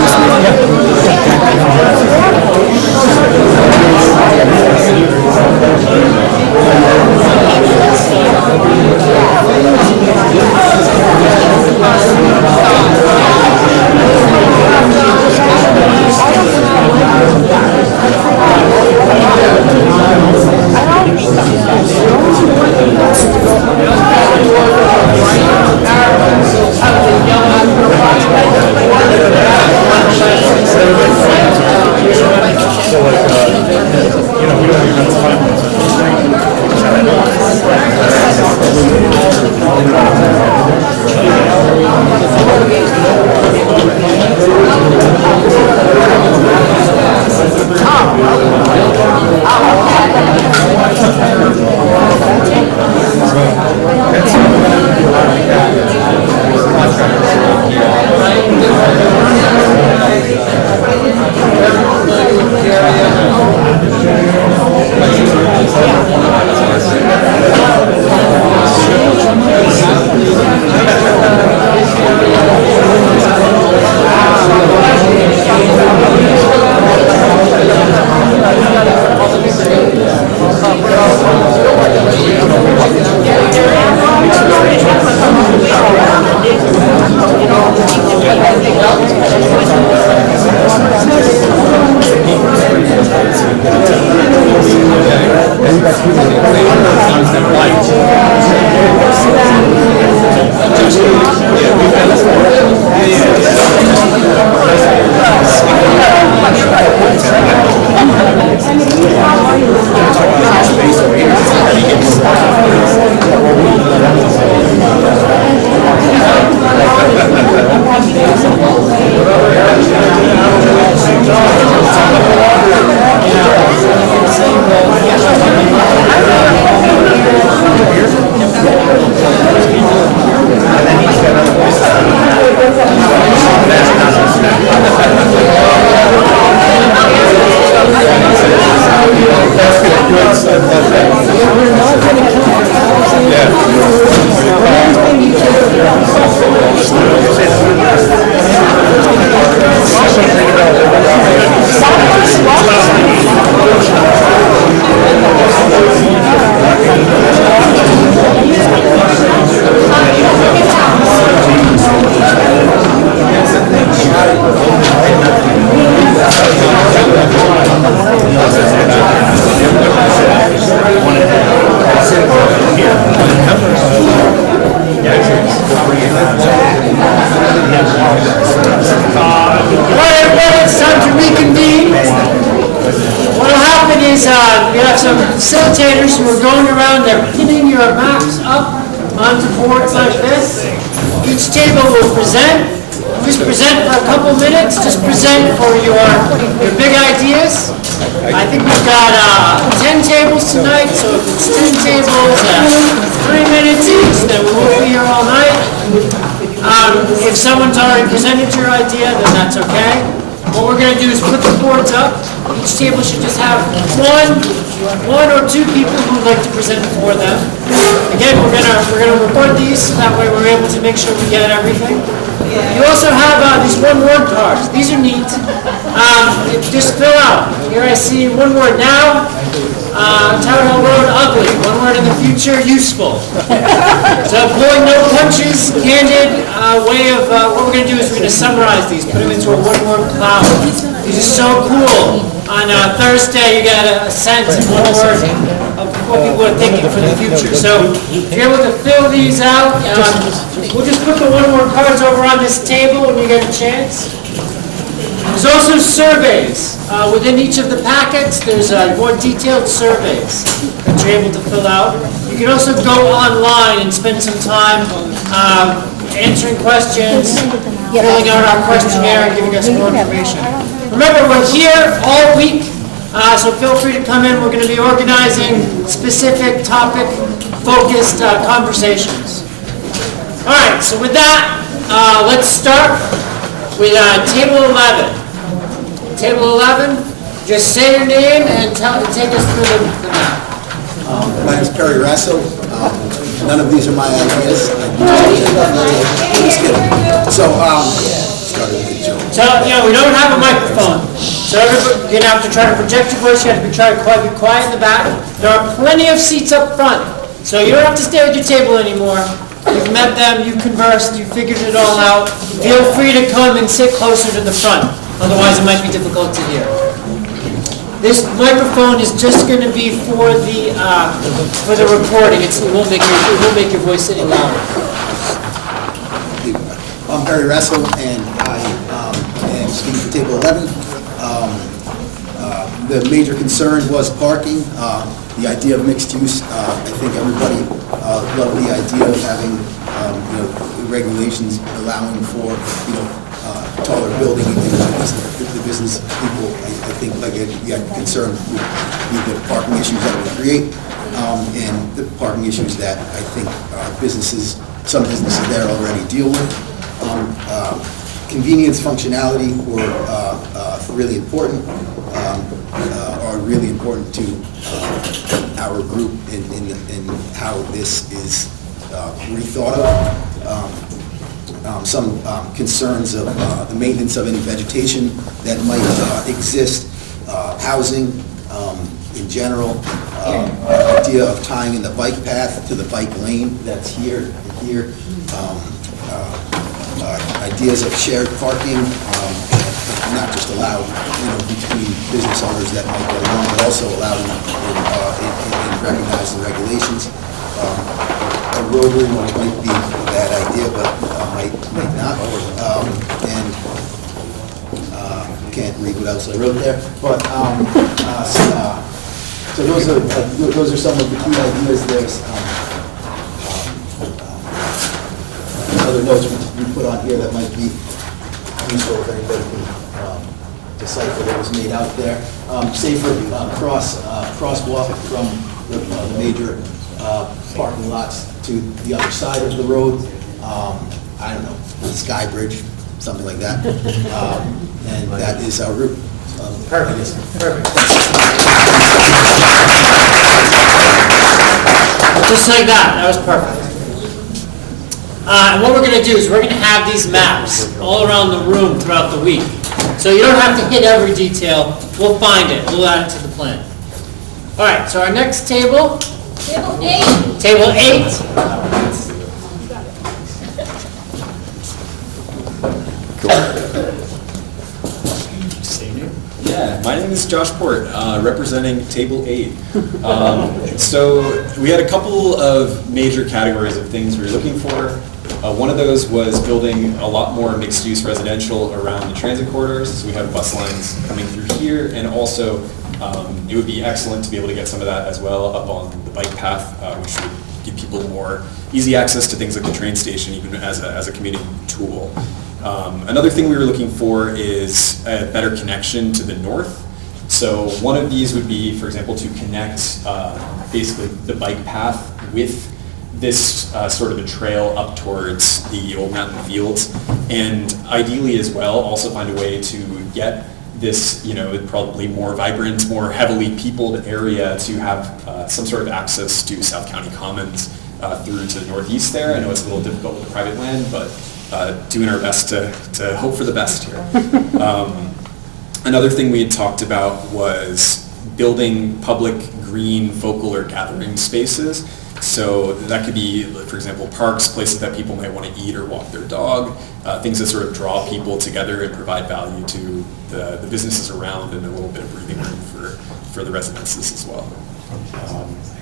facilitators who are going around, they're pinning your maps up onto boards like this. Each table will present. Just present for a couple minutes. Just present for your big ideas. I think we've got 10 tables tonight, so if it's 10 tables, 3 minutes each, then we won't be here all night. If someone's already presented your idea, then that's okay. What we're going to do is put the boards up. Each table should just have one or two people who would like to present for them. Again, we're gonna record these, so that way we're able to make sure we get everything. You also have these one-word cards. These are neat. Just fill out. Here I see one word now. Town Hall Road, ugly. One word in the future, useful. So pulling no punches, candid way of, what we're going to do is we're going to summarize these, put them into a one-word cloud. These are so cool. On Thursday, you get a sense in one word of what people are thinking for the future. So if you're able to fill these out, we'll just put the one-word cards over on this table when you get a chance. There's also surveys. Within each of the packets, there's more detailed surveys that you're able to fill out. You can also go online and spend some time answering questions, filling out our questionnaire, and giving us more information. Remember, we're here all week, so feel free to come in. We're going to be organizing specific topic-focused conversations. All right, so with that, let's start with Table 11. Table 11, just say your name and take us through the map. My name is Perry Rasso. None of these are my ideas. I'm just kidding. So, started with a joke. So, we don't have a microphone. So you're going to have to try to project your voice. You have to try to be quiet in the back. There are plenty of seats up front. So you don't have to stay with your table anymore. You've met them, you've conversed, you've figured it all out. Feel free to come and sit closer to the front. Otherwise, it might be difficult to hear. This microphone is just going to be for the recording. It won't make your voice any louder. I'm Perry Rasso, and I am speaking for Table 11. The major concern was parking. The idea of mixed use. I think everybody loved the idea of having regulations allowing for taller building, and the business people, I think, like you had concern with the parking issues that it would create, and the parking issues that I think some businesses there already deal with. Convenience, functionality were really important, are really important to our group in how this is rethought of. Some concerns of the maintenance of any vegetation that might exist, housing in general, idea of tying in the bike path to the bike lane that's here and here, ideas of shared parking, not just allowed between business owners that might get along, but also allowed in recognizing regulations. A rotary might be a bad idea, but might not. And can't read what else I wrote there. But so those are some of the key ideas. There's other notes we put on here that might be useful if anybody can decipher what was made out there. Safer crosswalk from the major parking lots to the other side of the road. I don't know, Sky Bridge, something like that. And that is our route. Perfect. Just like that. That was perfect. And what we're going to do is we're going to have these maps all around the room throughout the week. So you don't have to hit every detail. We'll find it. We'll add it to the plan. All right, so our next table. Table 8. Table 8. Yeah, my name is Josh Port, representing Table 8. So we had a couple of major categories of things we were looking for. One of those was building a lot more mixed-use residential around the transit corridors. So we have bus lines coming through here, and also It would be excellent to be able to get some of that as well up on the bike path, which would give people more easy access to things like the train station, even as a commuting tool. Another thing we were looking for is a better connection to the north. So one of these would be, for example, to connect basically the bike path with this sort of a trail up towards the Old Mountain Fields, and ideally as well also find a way to get this, probably more vibrant, more heavily peopled area to have some sort of access to South County Commons through to the northeast there. I know it's a little difficult with the private land, but doing our best to hope for the best here. Another thing we had talked about was building public green focal or gathering spaces. So that could be, for example, parks, places that people might want to eat or walk their dog, things that sort of draw people together and provide value to the businesses around, and a little bit of breathing room for the residences as well.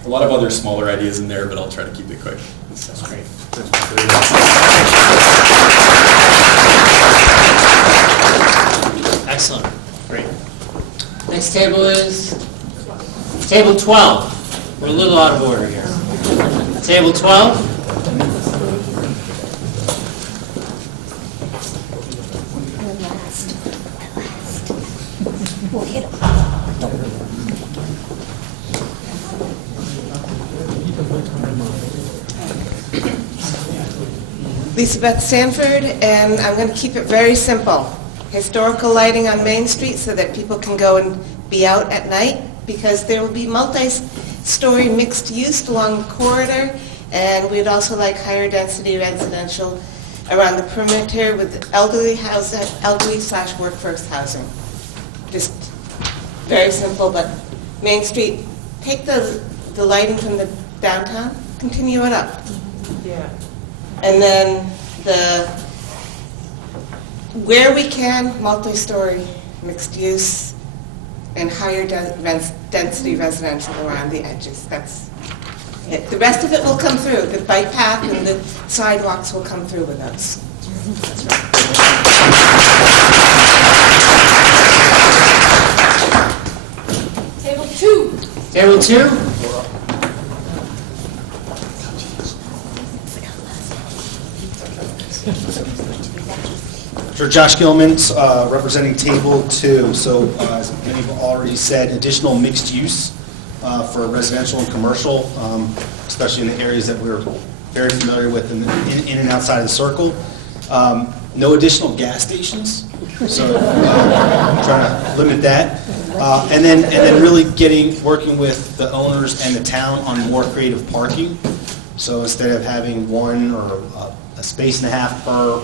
A lot of other smaller ideas in there, but I'll try to keep it quick. That's great. Excellent. Great. Next table is table 12. We're a little out of order here. Table 12. Lisa Beth Sanford, and I'm going to keep it very simple. Historical lighting on Main Street so that people can go and be out at night, because there will be multi-story mixed use along the corridor, and we'd also like higher density residential around the perimeter with elderly/workforce housing. Just very simple, but Main Street, take the lighting from the downtown, continue it up. Yeah. And then where we can, multi-story mixed use and higher density residential around the edges. That's it. The rest of it will come through. The bike path and the sidewalks will come through with us. That's right. Table 2. Table 2. Sure, Josh Gilman, representing Table 2. So, as many have already said, additional mixed use for residential and commercial, especially in the areas that we're very familiar with in and outside of the circle. No additional gas stations, so trying to limit that. And then really working with the owners and the town on more creative parking. So instead of having one or a space and a half per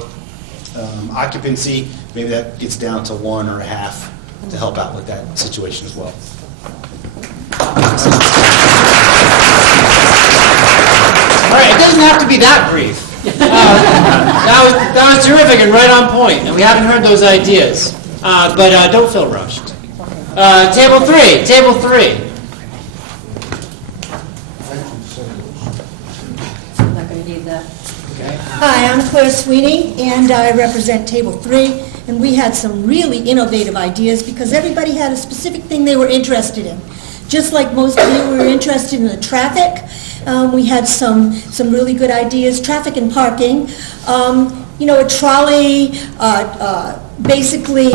occupancy, maybe that gets down to one or a half to help out with that situation as well. All right, it doesn't have to be that brief. That was terrific and right on point, and we haven't heard those ideas. But don't feel rushed. Table 3. Table 3. I'm not going to need that. Hi, I'm Claire Sweeney, and I represent Table 3, and we had some really innovative ideas because everybody had a specific thing they were interested in. Just like most of you were interested in the traffic, we had some really good ideas, traffic and parking. A trolley, basically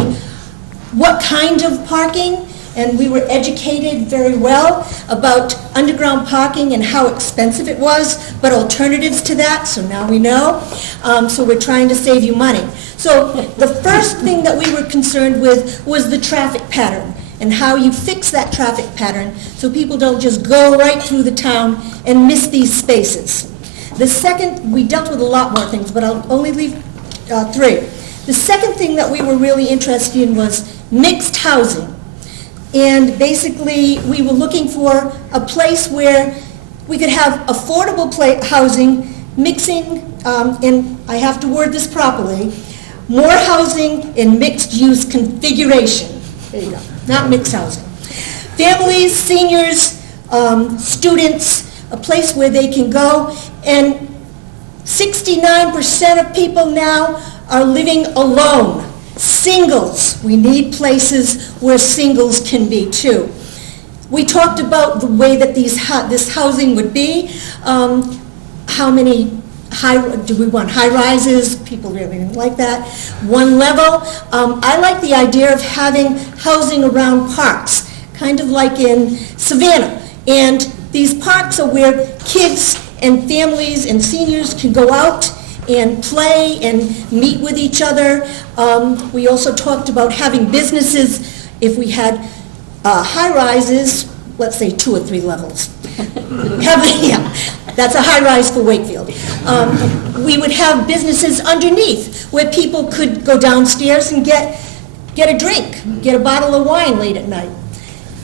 what kind of parking, and we were educated very well about underground parking and how expensive it was, but alternatives to that, so now we know. So we're trying to save you money. So the first thing that we were concerned with was the traffic pattern and how you fix that traffic pattern so people don't just go right through the town and miss these spaces. The second, we dealt with a lot more things, but I'll only leave 3. The second thing that we were really interested in was mixed housing. And basically, we were looking for a place where we could have affordable housing, mixing, and I have to word this properly, more housing in mixed-use configuration. There you go, not mixed housing. Families, seniors, students, a place where they can go, and 69% of people now are living alone. Singles, we need places where singles can be too. We talked about the way that this housing would be, how many do we want high rises? People really didn't like that. One level. I like the idea of having housing around parks, kind of like in Savannah. And these parks are where kids and families and seniors can go out and play and meet with each other. We also talked about having businesses, if we had high rises, let's say 2 or 3 levels. Yeah, that's a high rise for Wakefield. We would have businesses underneath where people could go downstairs and get a drink, get a bottle of wine late at night.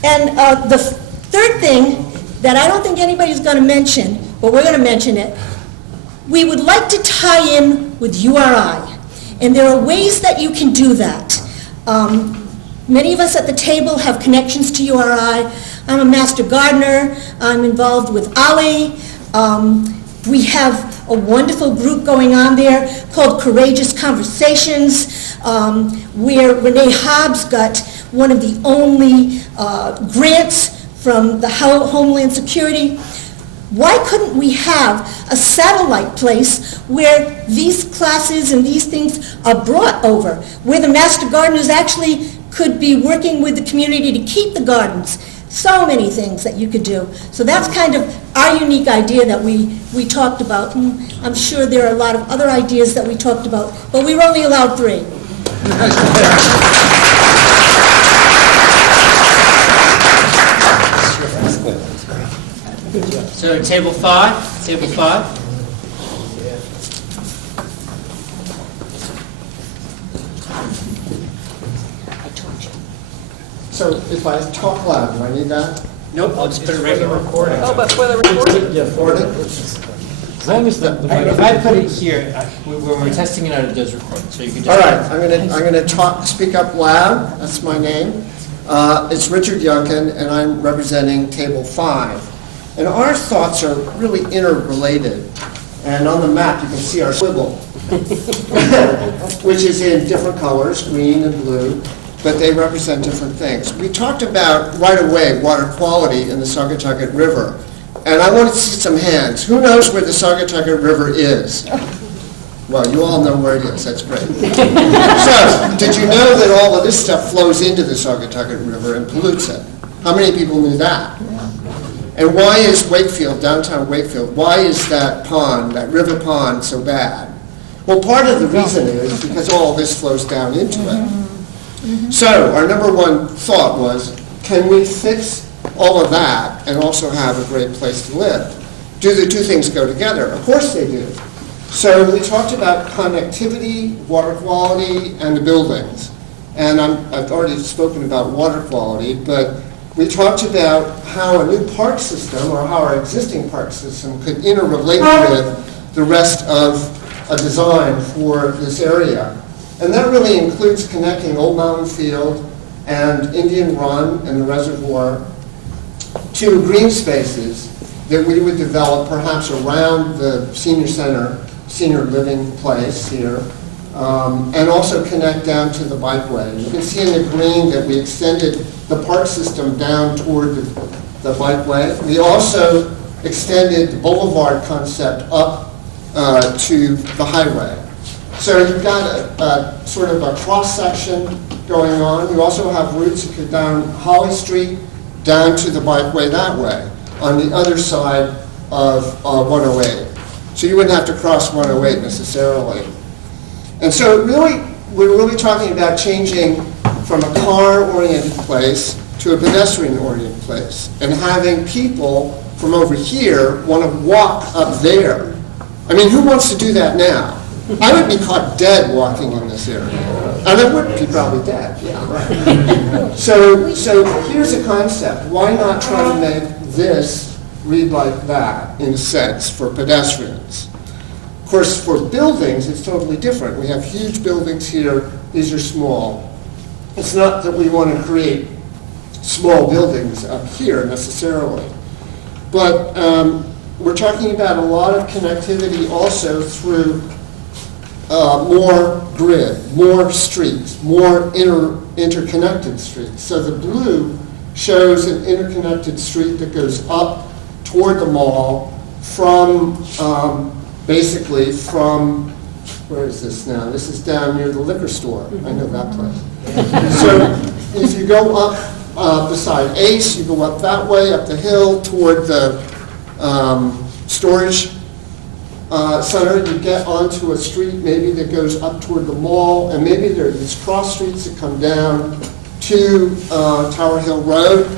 And the third thing that I don't think anybody's going to mention, but we're going to mention it, we would like to tie in with URI. And there are ways that you can do that. Many of us at the table have connections to URI. I'm a master gardener. I'm involved with Ali. We have a wonderful group going on there called Courageous Conversations, where Renee Hobbs got one of the only grants from the Homeland Security. Why couldn't we have a satellite place where these classes and these things are brought over, where the master gardeners actually could be working with the community to keep the gardens? So many things that you could do. So that's kind of our unique idea that we talked about. And I'm sure there are a lot of other ideas that we talked about, but we were only allowed 3. So table 5. So if I talk loud, do I need that? Nope, I'll just put it right here. Oh, but for the recording? Yeah, for it? As long as the If I put it here, when we're testing it out, it does record, so you can just... All right, I'm gonna speak up loud. That's my name. It's Richard Yunkin, and I'm representing Table 5. And our thoughts are really interrelated. And on the map, you can see our swivel, which is in different colors, green and blue, but they represent different things. We talked about, right away, water quality in the Saugatucket River. And I want to see some hands. Who knows where the Saugatucket River is? Well, you all know where it is. That's great. So, did you know that all of this stuff flows into the Saugatucket River and pollutes it? How many people knew that? And why is Wakefield, downtown Wakefield, why is that pond, that river pond, so bad? Well, part of the reason is because all this flows down into it. So, our number one thought was, can we fix all of that and also have a great place to live? Do the two things go together? Of course they do. So we talked about connectivity, water quality, and the buildings. And I've already spoken about water quality, but we talked about how a new park system, or how our existing park system, could interrelate with the rest of a design for this area. And that really includes connecting Old Mountain Field and Indian Run and the reservoir to green spaces that we would develop perhaps around the senior center, senior living place here, and also connect down to the bikeway. You can see in the green that we extended the park system down toward the bikeway. We also extended the boulevard concept up to the highway. So you've got a sort of a cross-section going on. You also have routes that go down Holly Street, down to the bikeway that way, on the other side of 108. So you wouldn't have to cross 108 necessarily. And so we're really talking about changing from a car-oriented place to a pedestrian-oriented place, and having people from over here want to walk up there. I mean, who wants to do that now? I would be caught dead walking in this area. And I would be probably dead, yeah, right. So here's a concept. Why not try to make this read like that, in a sense, for pedestrians? Of course, for buildings, it's totally different. We have huge buildings here. These are small. It's not that we want to create small buildings up here, necessarily. But we're talking about a lot of connectivity also through more grid, more streets, more interconnected streets. So the blue shows an interconnected street that goes up toward the mall from, basically from, where is this now? This is down near the liquor store. I know that place. So if you go up beside Ace, you go up that way, up the hill toward the storage center, you get onto a street maybe that goes up toward the mall, and maybe there are these cross streets that come down to Tower Hill Road.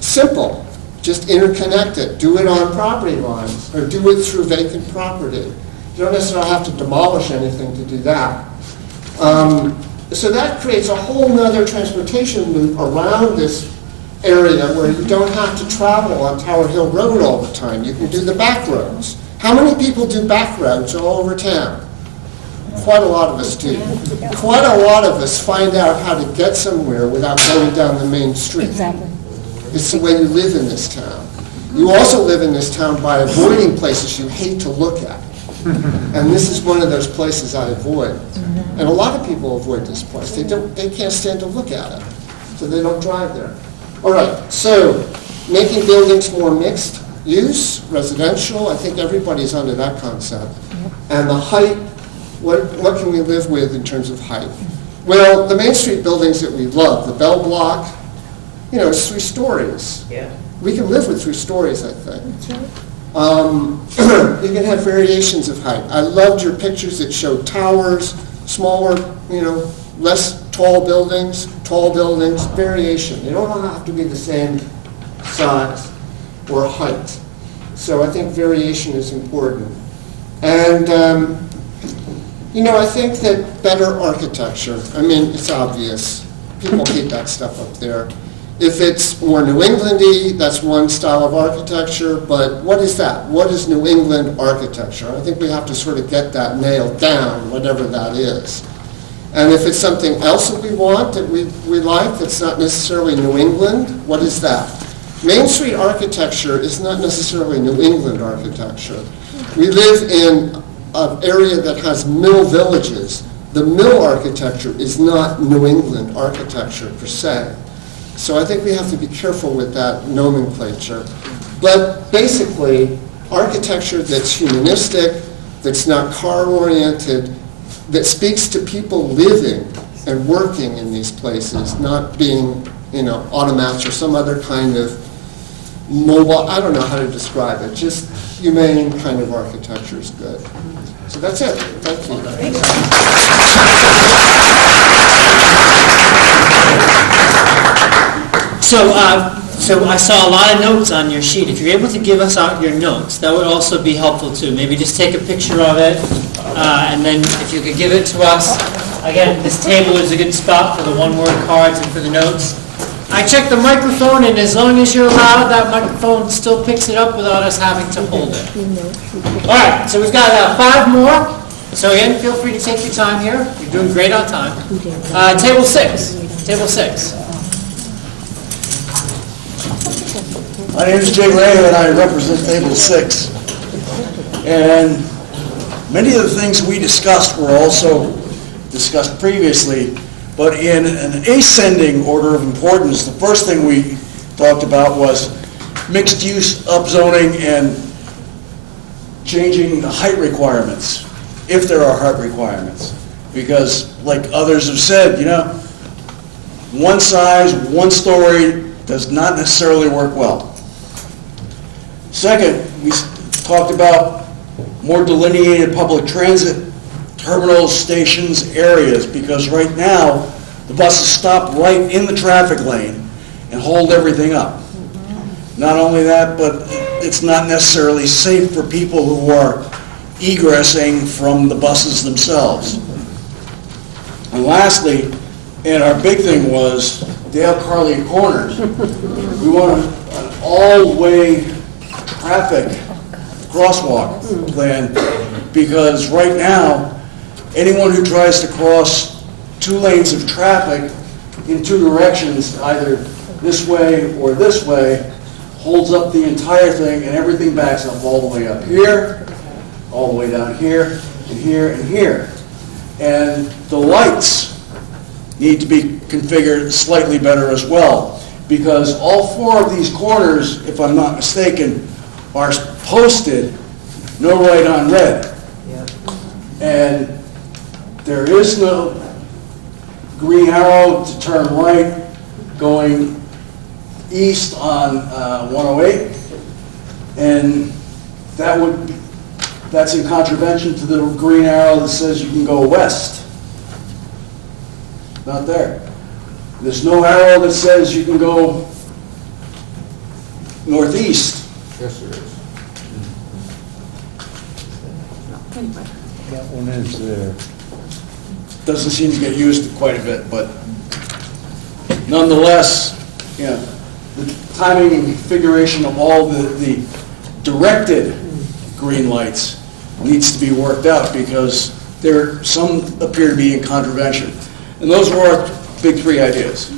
Simple, just interconnect it. Do it on property lines, or do it through vacant property. You don't necessarily have to demolish anything to do that. So that creates a whole nother transportation loop around this area where you don't have to travel on Tower Hill Road all the time. You can do the back roads. How many people do back roads all over town? Quite a lot of us do. Quite a lot of us find out how to get somewhere without going down the main street. Exactly. It's the way you live in this town. You also live in this town by avoiding places you hate to look at. And this is one of those places I avoid. And a lot of people avoid this place. They can't stand to look at it, so they don't drive there. All right, so making buildings more mixed use, residential, I think everybody's under that concept. And the height, what can we live with in terms of height? Well, the Main Street buildings that we love, the Bell Block, it's 3 stories. Yeah. We can live with 3 stories, I think. You can have variations of height. I loved your pictures that showed towers, smaller, less tall buildings, variation. They don't have to be the same size or height. So I think variation is important. And, I think that better architecture, it's obvious. People hate that stuff up there. If it's more New England-y, that's one style of architecture, but what is that? What is New England architecture? I think we have to sort of get that nailed down, whatever that is. And if it's something else that we want, that we like, that's not necessarily New England, what is that? Main Street architecture is not necessarily New England architecture. We live in an area that has mill villages. The mill architecture is not New England architecture per se. So I think we have to be careful with that nomenclature. But basically, architecture that's humanistic, that's not car-oriented, that speaks to people living and working in these places, not being, automats or some other kind of mobile, I don't know how to describe it, just humane kind of architecture is good. So that's it. Thank you. So I saw a lot of notes on your sheet. If you're able to give us out your notes, that would also be helpful too. Maybe just take a picture of it, and then if you could give it to us. Again, this table is a good spot for the one-word cards and for the notes. I checked the microphone, and as long as you're loud, that microphone still picks it up without us having to hold it. All right, so we've got 5 more. So again, feel free to take your time here. You're doing great on time. Table 6. Table 6. My name is Jay Ray, and I represent Table 6. And many of the things we discussed were also discussed previously, but in an ascending order of importance, the first thing we talked about was mixed-use upzoning and changing the height requirements, if there are height requirements. Because, like others have said, one size, one story does not necessarily work well. Second, we talked about more delineated public transit terminals, stations, areas, because right now, the buses stop right in the traffic lane and hold everything up. Not only that, but it's not necessarily safe for people who are egressing from the buses themselves. And lastly, and our big thing was Dale Carly Corners. We want an all-way traffic crosswalk plan, because right now, anyone who tries to cross 2 lanes of traffic in 2 directions, either this way or this way, holds up the entire thing, and everything backs up all the way up here, all the way down here, and here, and here. And the lights need to be configured slightly better as well. because all 4 of these corners, if I'm not mistaken, are posted no right on red. And there is no green arrow to turn right going east on 108. And that's in contravention to the green arrow that says you can go west. Not there. There's no arrow that says you can go northeast. Yes, there is. That one is there. Doesn't seem to get used quite a bit, but nonetheless, the timing and configuration of all the directed green lights needs to be worked out because some appear to be in contravention. And those were our big 3 ideas.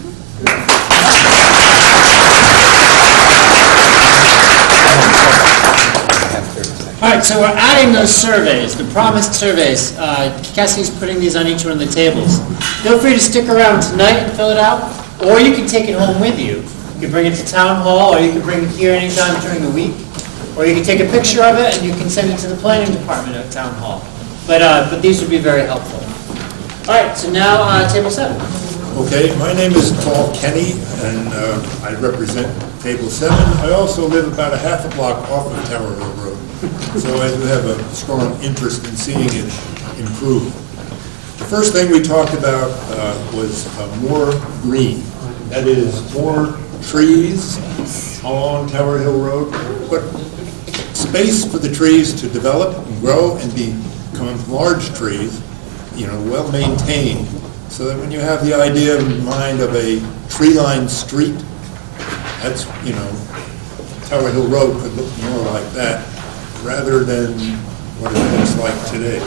All right, so we're adding those surveys, the promised surveys. Cassie's putting these on each one of the tables. Feel free to stick around tonight and fill it out, or you can take it home with you. You can bring it to town hall, or you can bring it here anytime during the week, or you can take a picture of it and you can send it to the planning department at town hall. But these would be very helpful. All right, so now table 7. Okay, my name is Paul Kenny, and I represent Table 7. I also live about a half a block off of Tower Hill Road, so I do have a strong interest in seeing it improve. The first thing we talked about was more green. That is, more trees along Tower Hill Road, but space for the trees to develop and grow and become large trees, well-maintained, so that when you have the idea in mind of a tree-lined street, that's, Tower Hill Road could look more like that, rather than what it looks like today.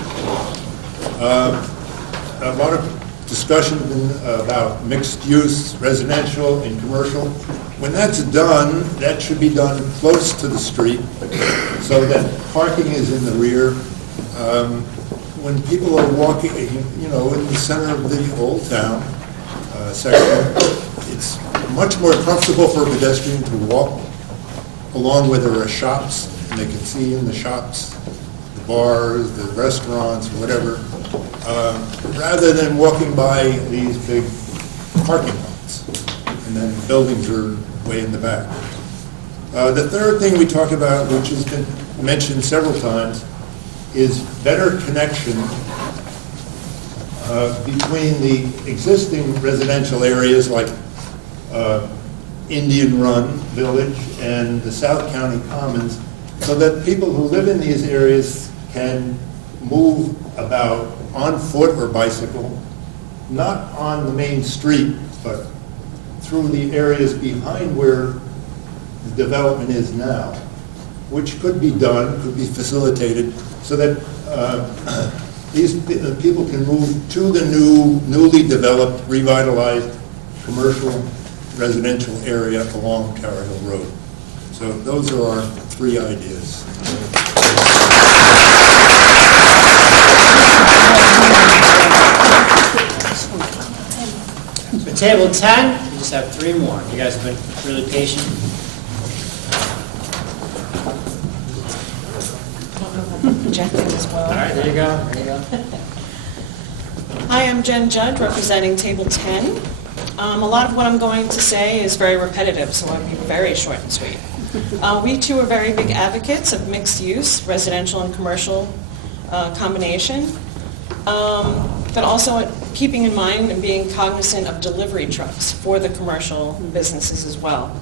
A lot of discussion about mixed use, residential and commercial. When that's done, that should be done close to the street, so that parking is in the rear. When people are walking, in the center of the Old Town section, it's much more comfortable for a pedestrian to walk along where there are shops, and they can see in the shops, the bars, the restaurants, whatever, rather than walking by these big parking lots, and then the buildings are way in the back. The third thing we talked about, which has been mentioned several times, is better connection between the existing residential areas like Indian Run Village and the South County Commons, so that people who live in these areas can move about on foot or bicycle, not on the main street, but through the areas behind where the development is now, which could be done, could be facilitated, so that these people can move to the newly developed, revitalized commercial residential area along Tower Hill Road. So those are our 3 ideas. For table 10, we just have 3 more. You guys have been really patient. Projecting as well. All right, there you go. There you go. Hi, I'm Jen Judd, representing Table 10. A lot of what I'm going to say is very repetitive, so I'll be very short and sweet. We too are very big advocates of mixed use, residential and commercial combination, but also keeping in mind and being cognizant of delivery trucks for the commercial businesses as well.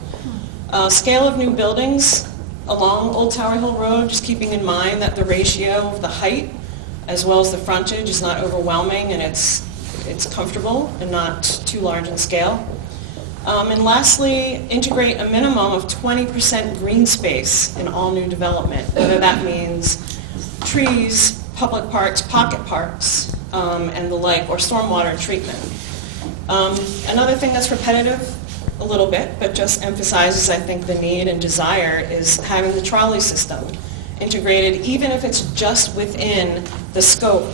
Scale of new buildings along Old Tower Hill Road, just keeping in mind that the ratio of the height as well as the frontage is not overwhelming and it's comfortable and not too large in scale. And lastly, integrate a minimum of 20% green space in all new development, whether that means trees, public parks, pocket parks, and the like, or stormwater treatment. Another thing that's repetitive a little bit, but just emphasizes, I think, the need and desire is having the trolley system integrated, even if it's just within the scope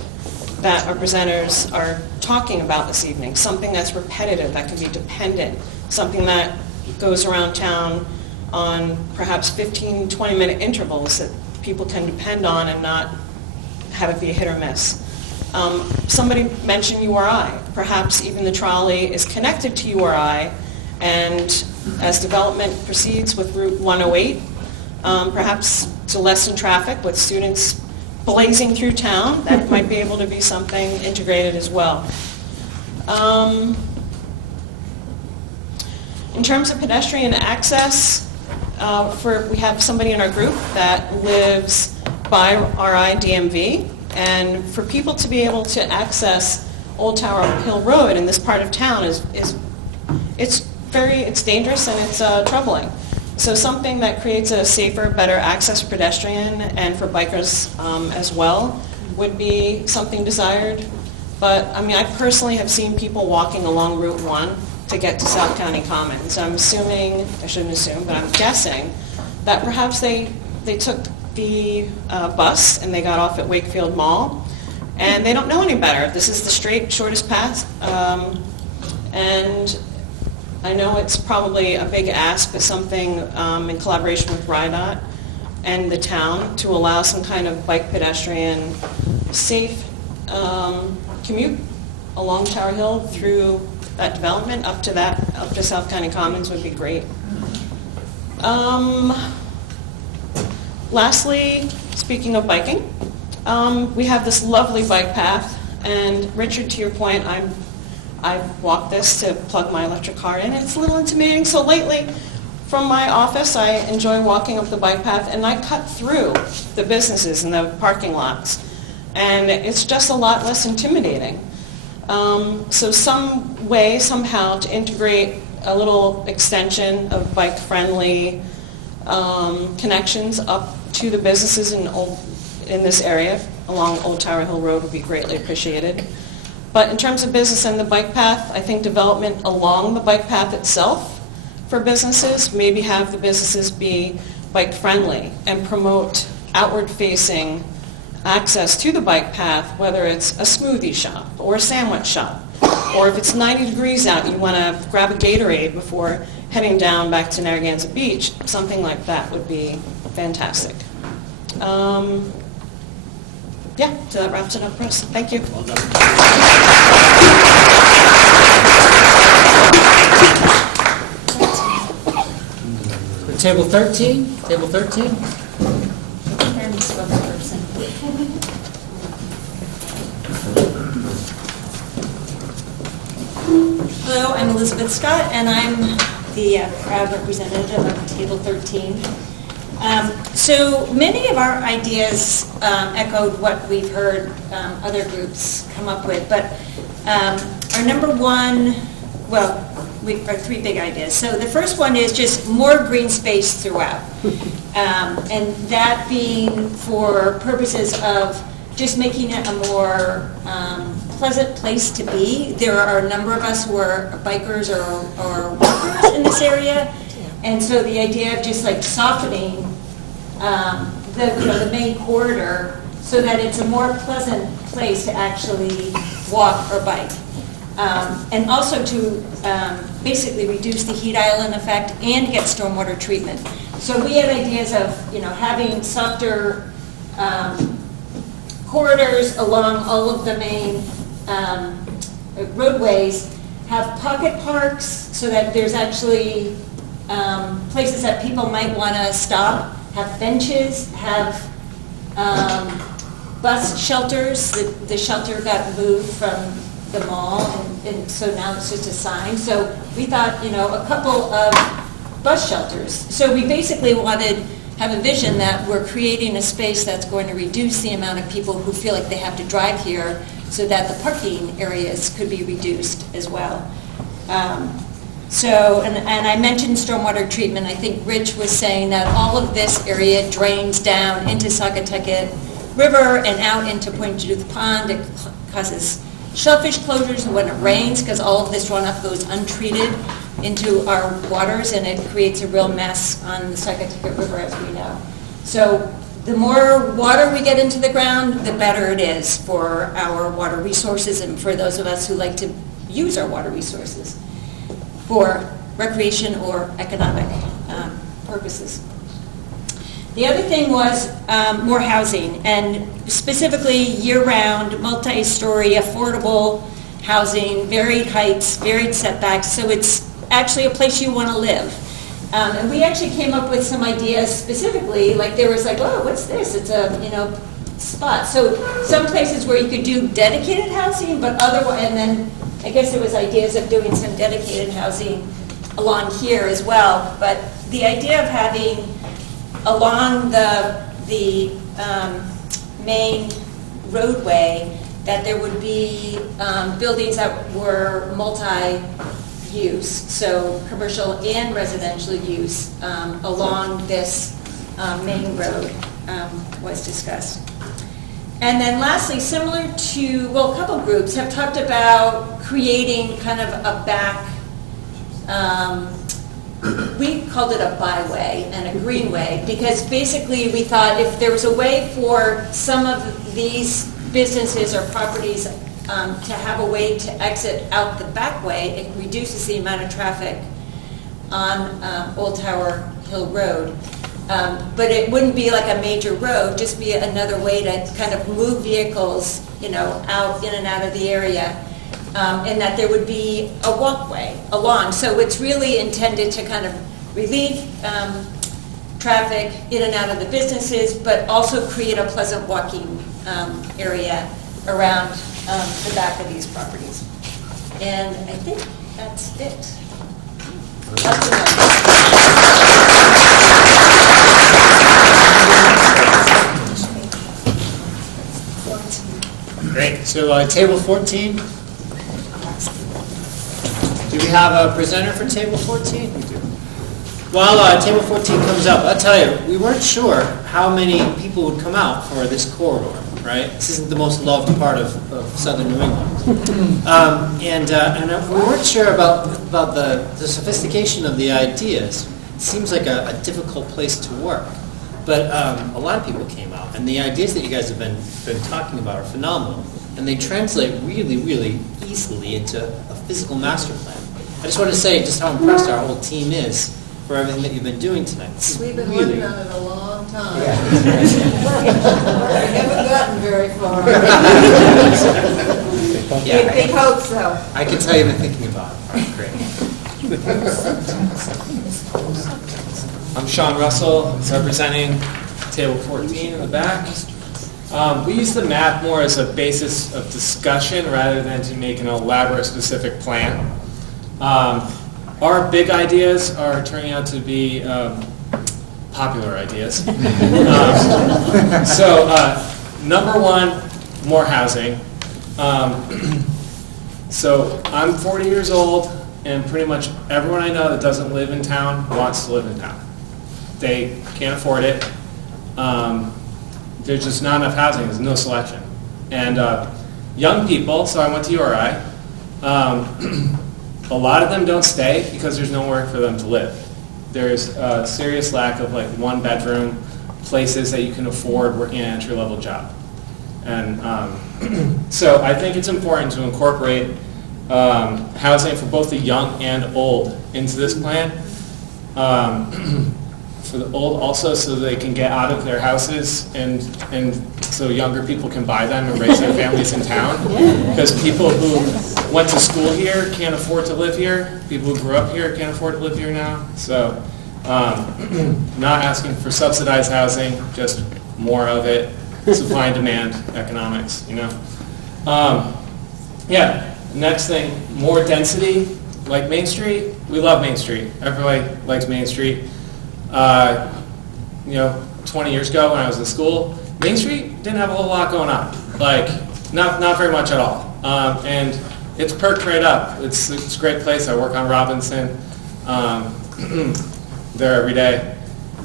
that our presenters are talking about this evening, something that's repetitive, that can be dependent, something that goes around town on perhaps 15, 20-minute intervals that people can depend on and not have it be a hit or miss. Somebody mentioned URI. Perhaps even the trolley is connected to URI, and as development proceeds with Route 108, perhaps to lessen traffic with students blazing through town, that might be able to be something integrated as well. In terms of pedestrian access, we have somebody in our group that lives by RI DMV, and for people to be able to access Old Tower Hill Road in this part of town it's dangerous and it's troubling. So something that creates a safer, better access for pedestrian and for bikers as well would be something desired. But I mean, I personally have seen people walking along Route 1 to get to South County Commons. I'm assuming, I shouldn't assume, but I'm guessing that perhaps they took the bus and they got off at Wakefield Mall, and they don't know any better. This is the straight, shortest path, and I know it's probably a big ask, but something in collaboration with RIDOT and the town to allow some kind of bike pedestrian safe commute along Tower Hill through that development up to South County Commons would be great. Lastly, speaking of biking, we have this lovely bike path, and Richard, to your point, I walk this to plug my electric car in. It's a little intimidating, so lately from my office I enjoy walking up the bike path, and I cut through the businesses and the parking lots, and it's just a lot less intimidating. So some way, somehow, to integrate a little extension of bike-friendly connections up to the businesses in this area along Old Tower Hill Road would be greatly appreciated. But in terms of business and the bike path, I think development along the bike path itself for businesses, maybe have the businesses be bike-friendly and promote outward-facing access to the bike path, whether it's a smoothie shop or a sandwich shop, or if it's 90 degrees out and you want to grab a Gatorade before heading down back to Narragansett Beach, something like that would be fantastic. Yeah, so that wraps it up for us. Thank you. Well done. Table 13? Table 13? Hello, I'm Elizabeth Scott, and I'm the proud representative of Table 13. So many of our ideas echoed what we've heard other groups come up with, but our number one, well, our three big ideas. So the first one is just more green space throughout, and that being for purposes of just making it a more pleasant place to be. There are a number of us who are bikers or walkers in this area, and so the idea of just like softening the main corridor so that it's a more pleasant place to actually walk or bike. And also to basically reduce the heat island effect and get stormwater treatment. So we had ideas of having softer corridors along all of the main roadways, have pocket parks so that there's actually places that people might want to stop, have benches, have bus shelters. The shelter got moved from the mall, and so now it's just a sign. So we thought, a couple of bus shelters. So we basically have a vision that we're creating a space that's going to reduce the amount of people who feel like they have to drive here, so that the parking areas could be reduced as well. And I mentioned stormwater treatment. I think Rich was saying that all of this area drains down into Saugatucket River and out into Point Judith Pond. It causes shellfish closures when it rains, because all of this runoff goes untreated into our waters, and it creates a real mess on the Saugatucket River, as we know. So the more water we get into the ground, the better it is for our water resources and for those of us who like to use our water resources. For recreation or economic purposes. The other thing was more housing, and specifically year-round, multi-story, affordable housing, varied heights, varied setbacks, so it's actually a place you want to live. And we actually came up with some ideas specifically, like there was like, oh, what's this? It's a, spot. So some places where you could do dedicated housing, but otherwise, and then I guess there was ideas of doing some dedicated housing along here as well. But the idea of having along the main roadway that there would be buildings that were multi-use, so commercial and residential use along this main road was discussed. And then lastly, similar to, well, a couple groups have talked about creating kind of a back, we called it a byway and a greenway, because basically we thought if there was a way for some of these businesses or properties to have a way to exit out the back way, it reduces the amount of traffic on Old Tower Hill Road. But it wouldn't be like a major road, just be another way to kind of move vehicles, out in and out of the area, and that there would be a walkway along. So it's really intended to kind of relieve traffic in and out of the businesses, but also create a pleasant walking area around the back of these properties. And I think that's it. Great. So table 14. Do we have a presenter for table 14? We do. While table 14 comes up, I'll tell you, we weren't sure how many people would come out for this corridor, right? This isn't the most loved part of southern New England. And we weren't sure about the sophistication of the ideas. It seems like a difficult place to work. But a lot of people came out, and the ideas that you guys have been talking about are phenomenal, and they translate really, really easily into a physical master plan. I just want to say just how impressed our whole team is for everything that you've been doing tonight. We've been really working on it a long time. We haven't gotten very far. Yeah, Big hopes, though. I can tell you've been thinking about it. All right, great. I'm Sean Russell, representing table 14 in the back. We use the map more as a basis of discussion rather than to make an elaborate specific plan. Our big ideas are turning out to be popular ideas. Number one, more housing. So I'm 40 years old, and pretty much everyone I know that doesn't live in town wants to live in town. They can't afford it. There's just not enough housing. There's no selection. And young people, so I went to URI, a lot of them don't stay because there's nowhere for them to live. There's a serious lack of like one-bedroom places that you can afford working an entry-level job. And so I think it's important to incorporate housing for both the young and old into this plan. For the old also, so they can get out of their houses and so younger people can buy them and raise their families in town. Because people who went to school here can't afford to live here. People who grew up here can't afford to live here now. So not asking for subsidized housing, just more of it. Supply and demand economics, Yeah, next thing, more density, like Main Street. We love Main Street. Everybody likes Main Street. 20 years ago when I was in school, Main Street didn't have a whole lot going on. Like, not very much at all. And it's perked right up. It's a great place. I work on Robinson. There every day.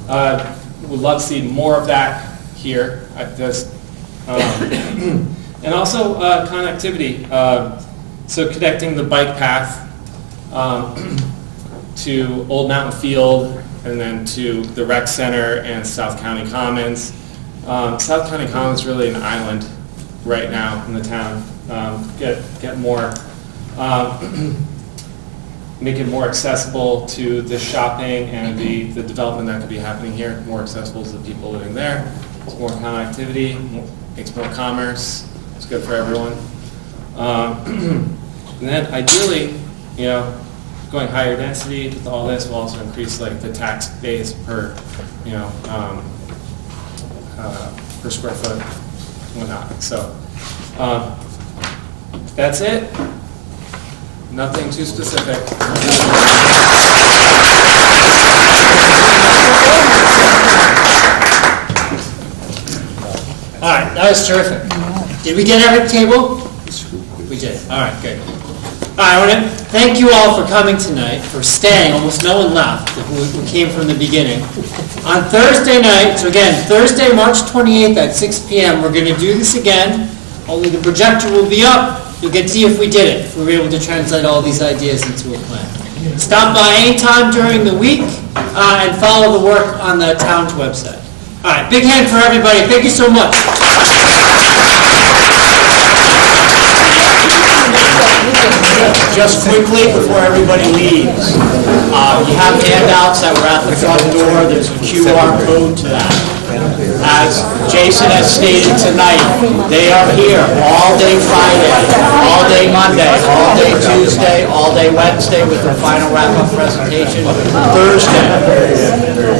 Would love to see more of that here. And also connectivity. So connecting the bike path to Old Mountain Field and then to the rec center and South County Commons. South County Commons is really an island right now in the town. Get more. make it more accessible to the shopping and the development that could be happening here, more accessible to the people living there. It's more connectivity, makes more commerce, it's good for everyone. And then ideally, you know, going higher density with all this will also increase like the tax base per, you know, per square foot, whatnot. So that's it. Nothing too specific. All right, that was terrific. Did we get every table? We did. All right, good. All right, I want to thank you all for coming tonight, for staying. Almost no one left who came from the beginning. On Thursday night, so again, Thursday, March 28th at 6 p.m., we're going to do this again, only the projector will be up. You'll get to see if we did it, if we were able to translate all these ideas into a plan. Stop by anytime during the week and follow the work on the town's website. All right, big hand for everybody. Thank you so much. Just quickly before everybody leaves, you have handouts that were at the front door. There's a QR code to that. As Jason has stated tonight, they are here all day Friday, all day Monday, all day Tuesday, all day Wednesday with the final wrap-up presentation Thursday.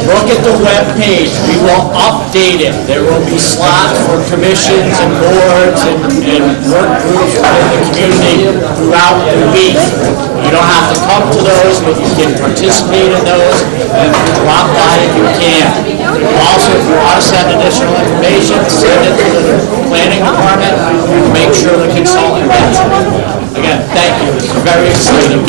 Look at the web page. We will update it. There will be slots for commissions and boards and work groups within the community throughout the week. You don't have to come to those, but you can participate in those and drop by if you can. Also, if you want to send additional information, send it to the planning department and make sure the consultant gets it. Again, thank you. This is very exciting.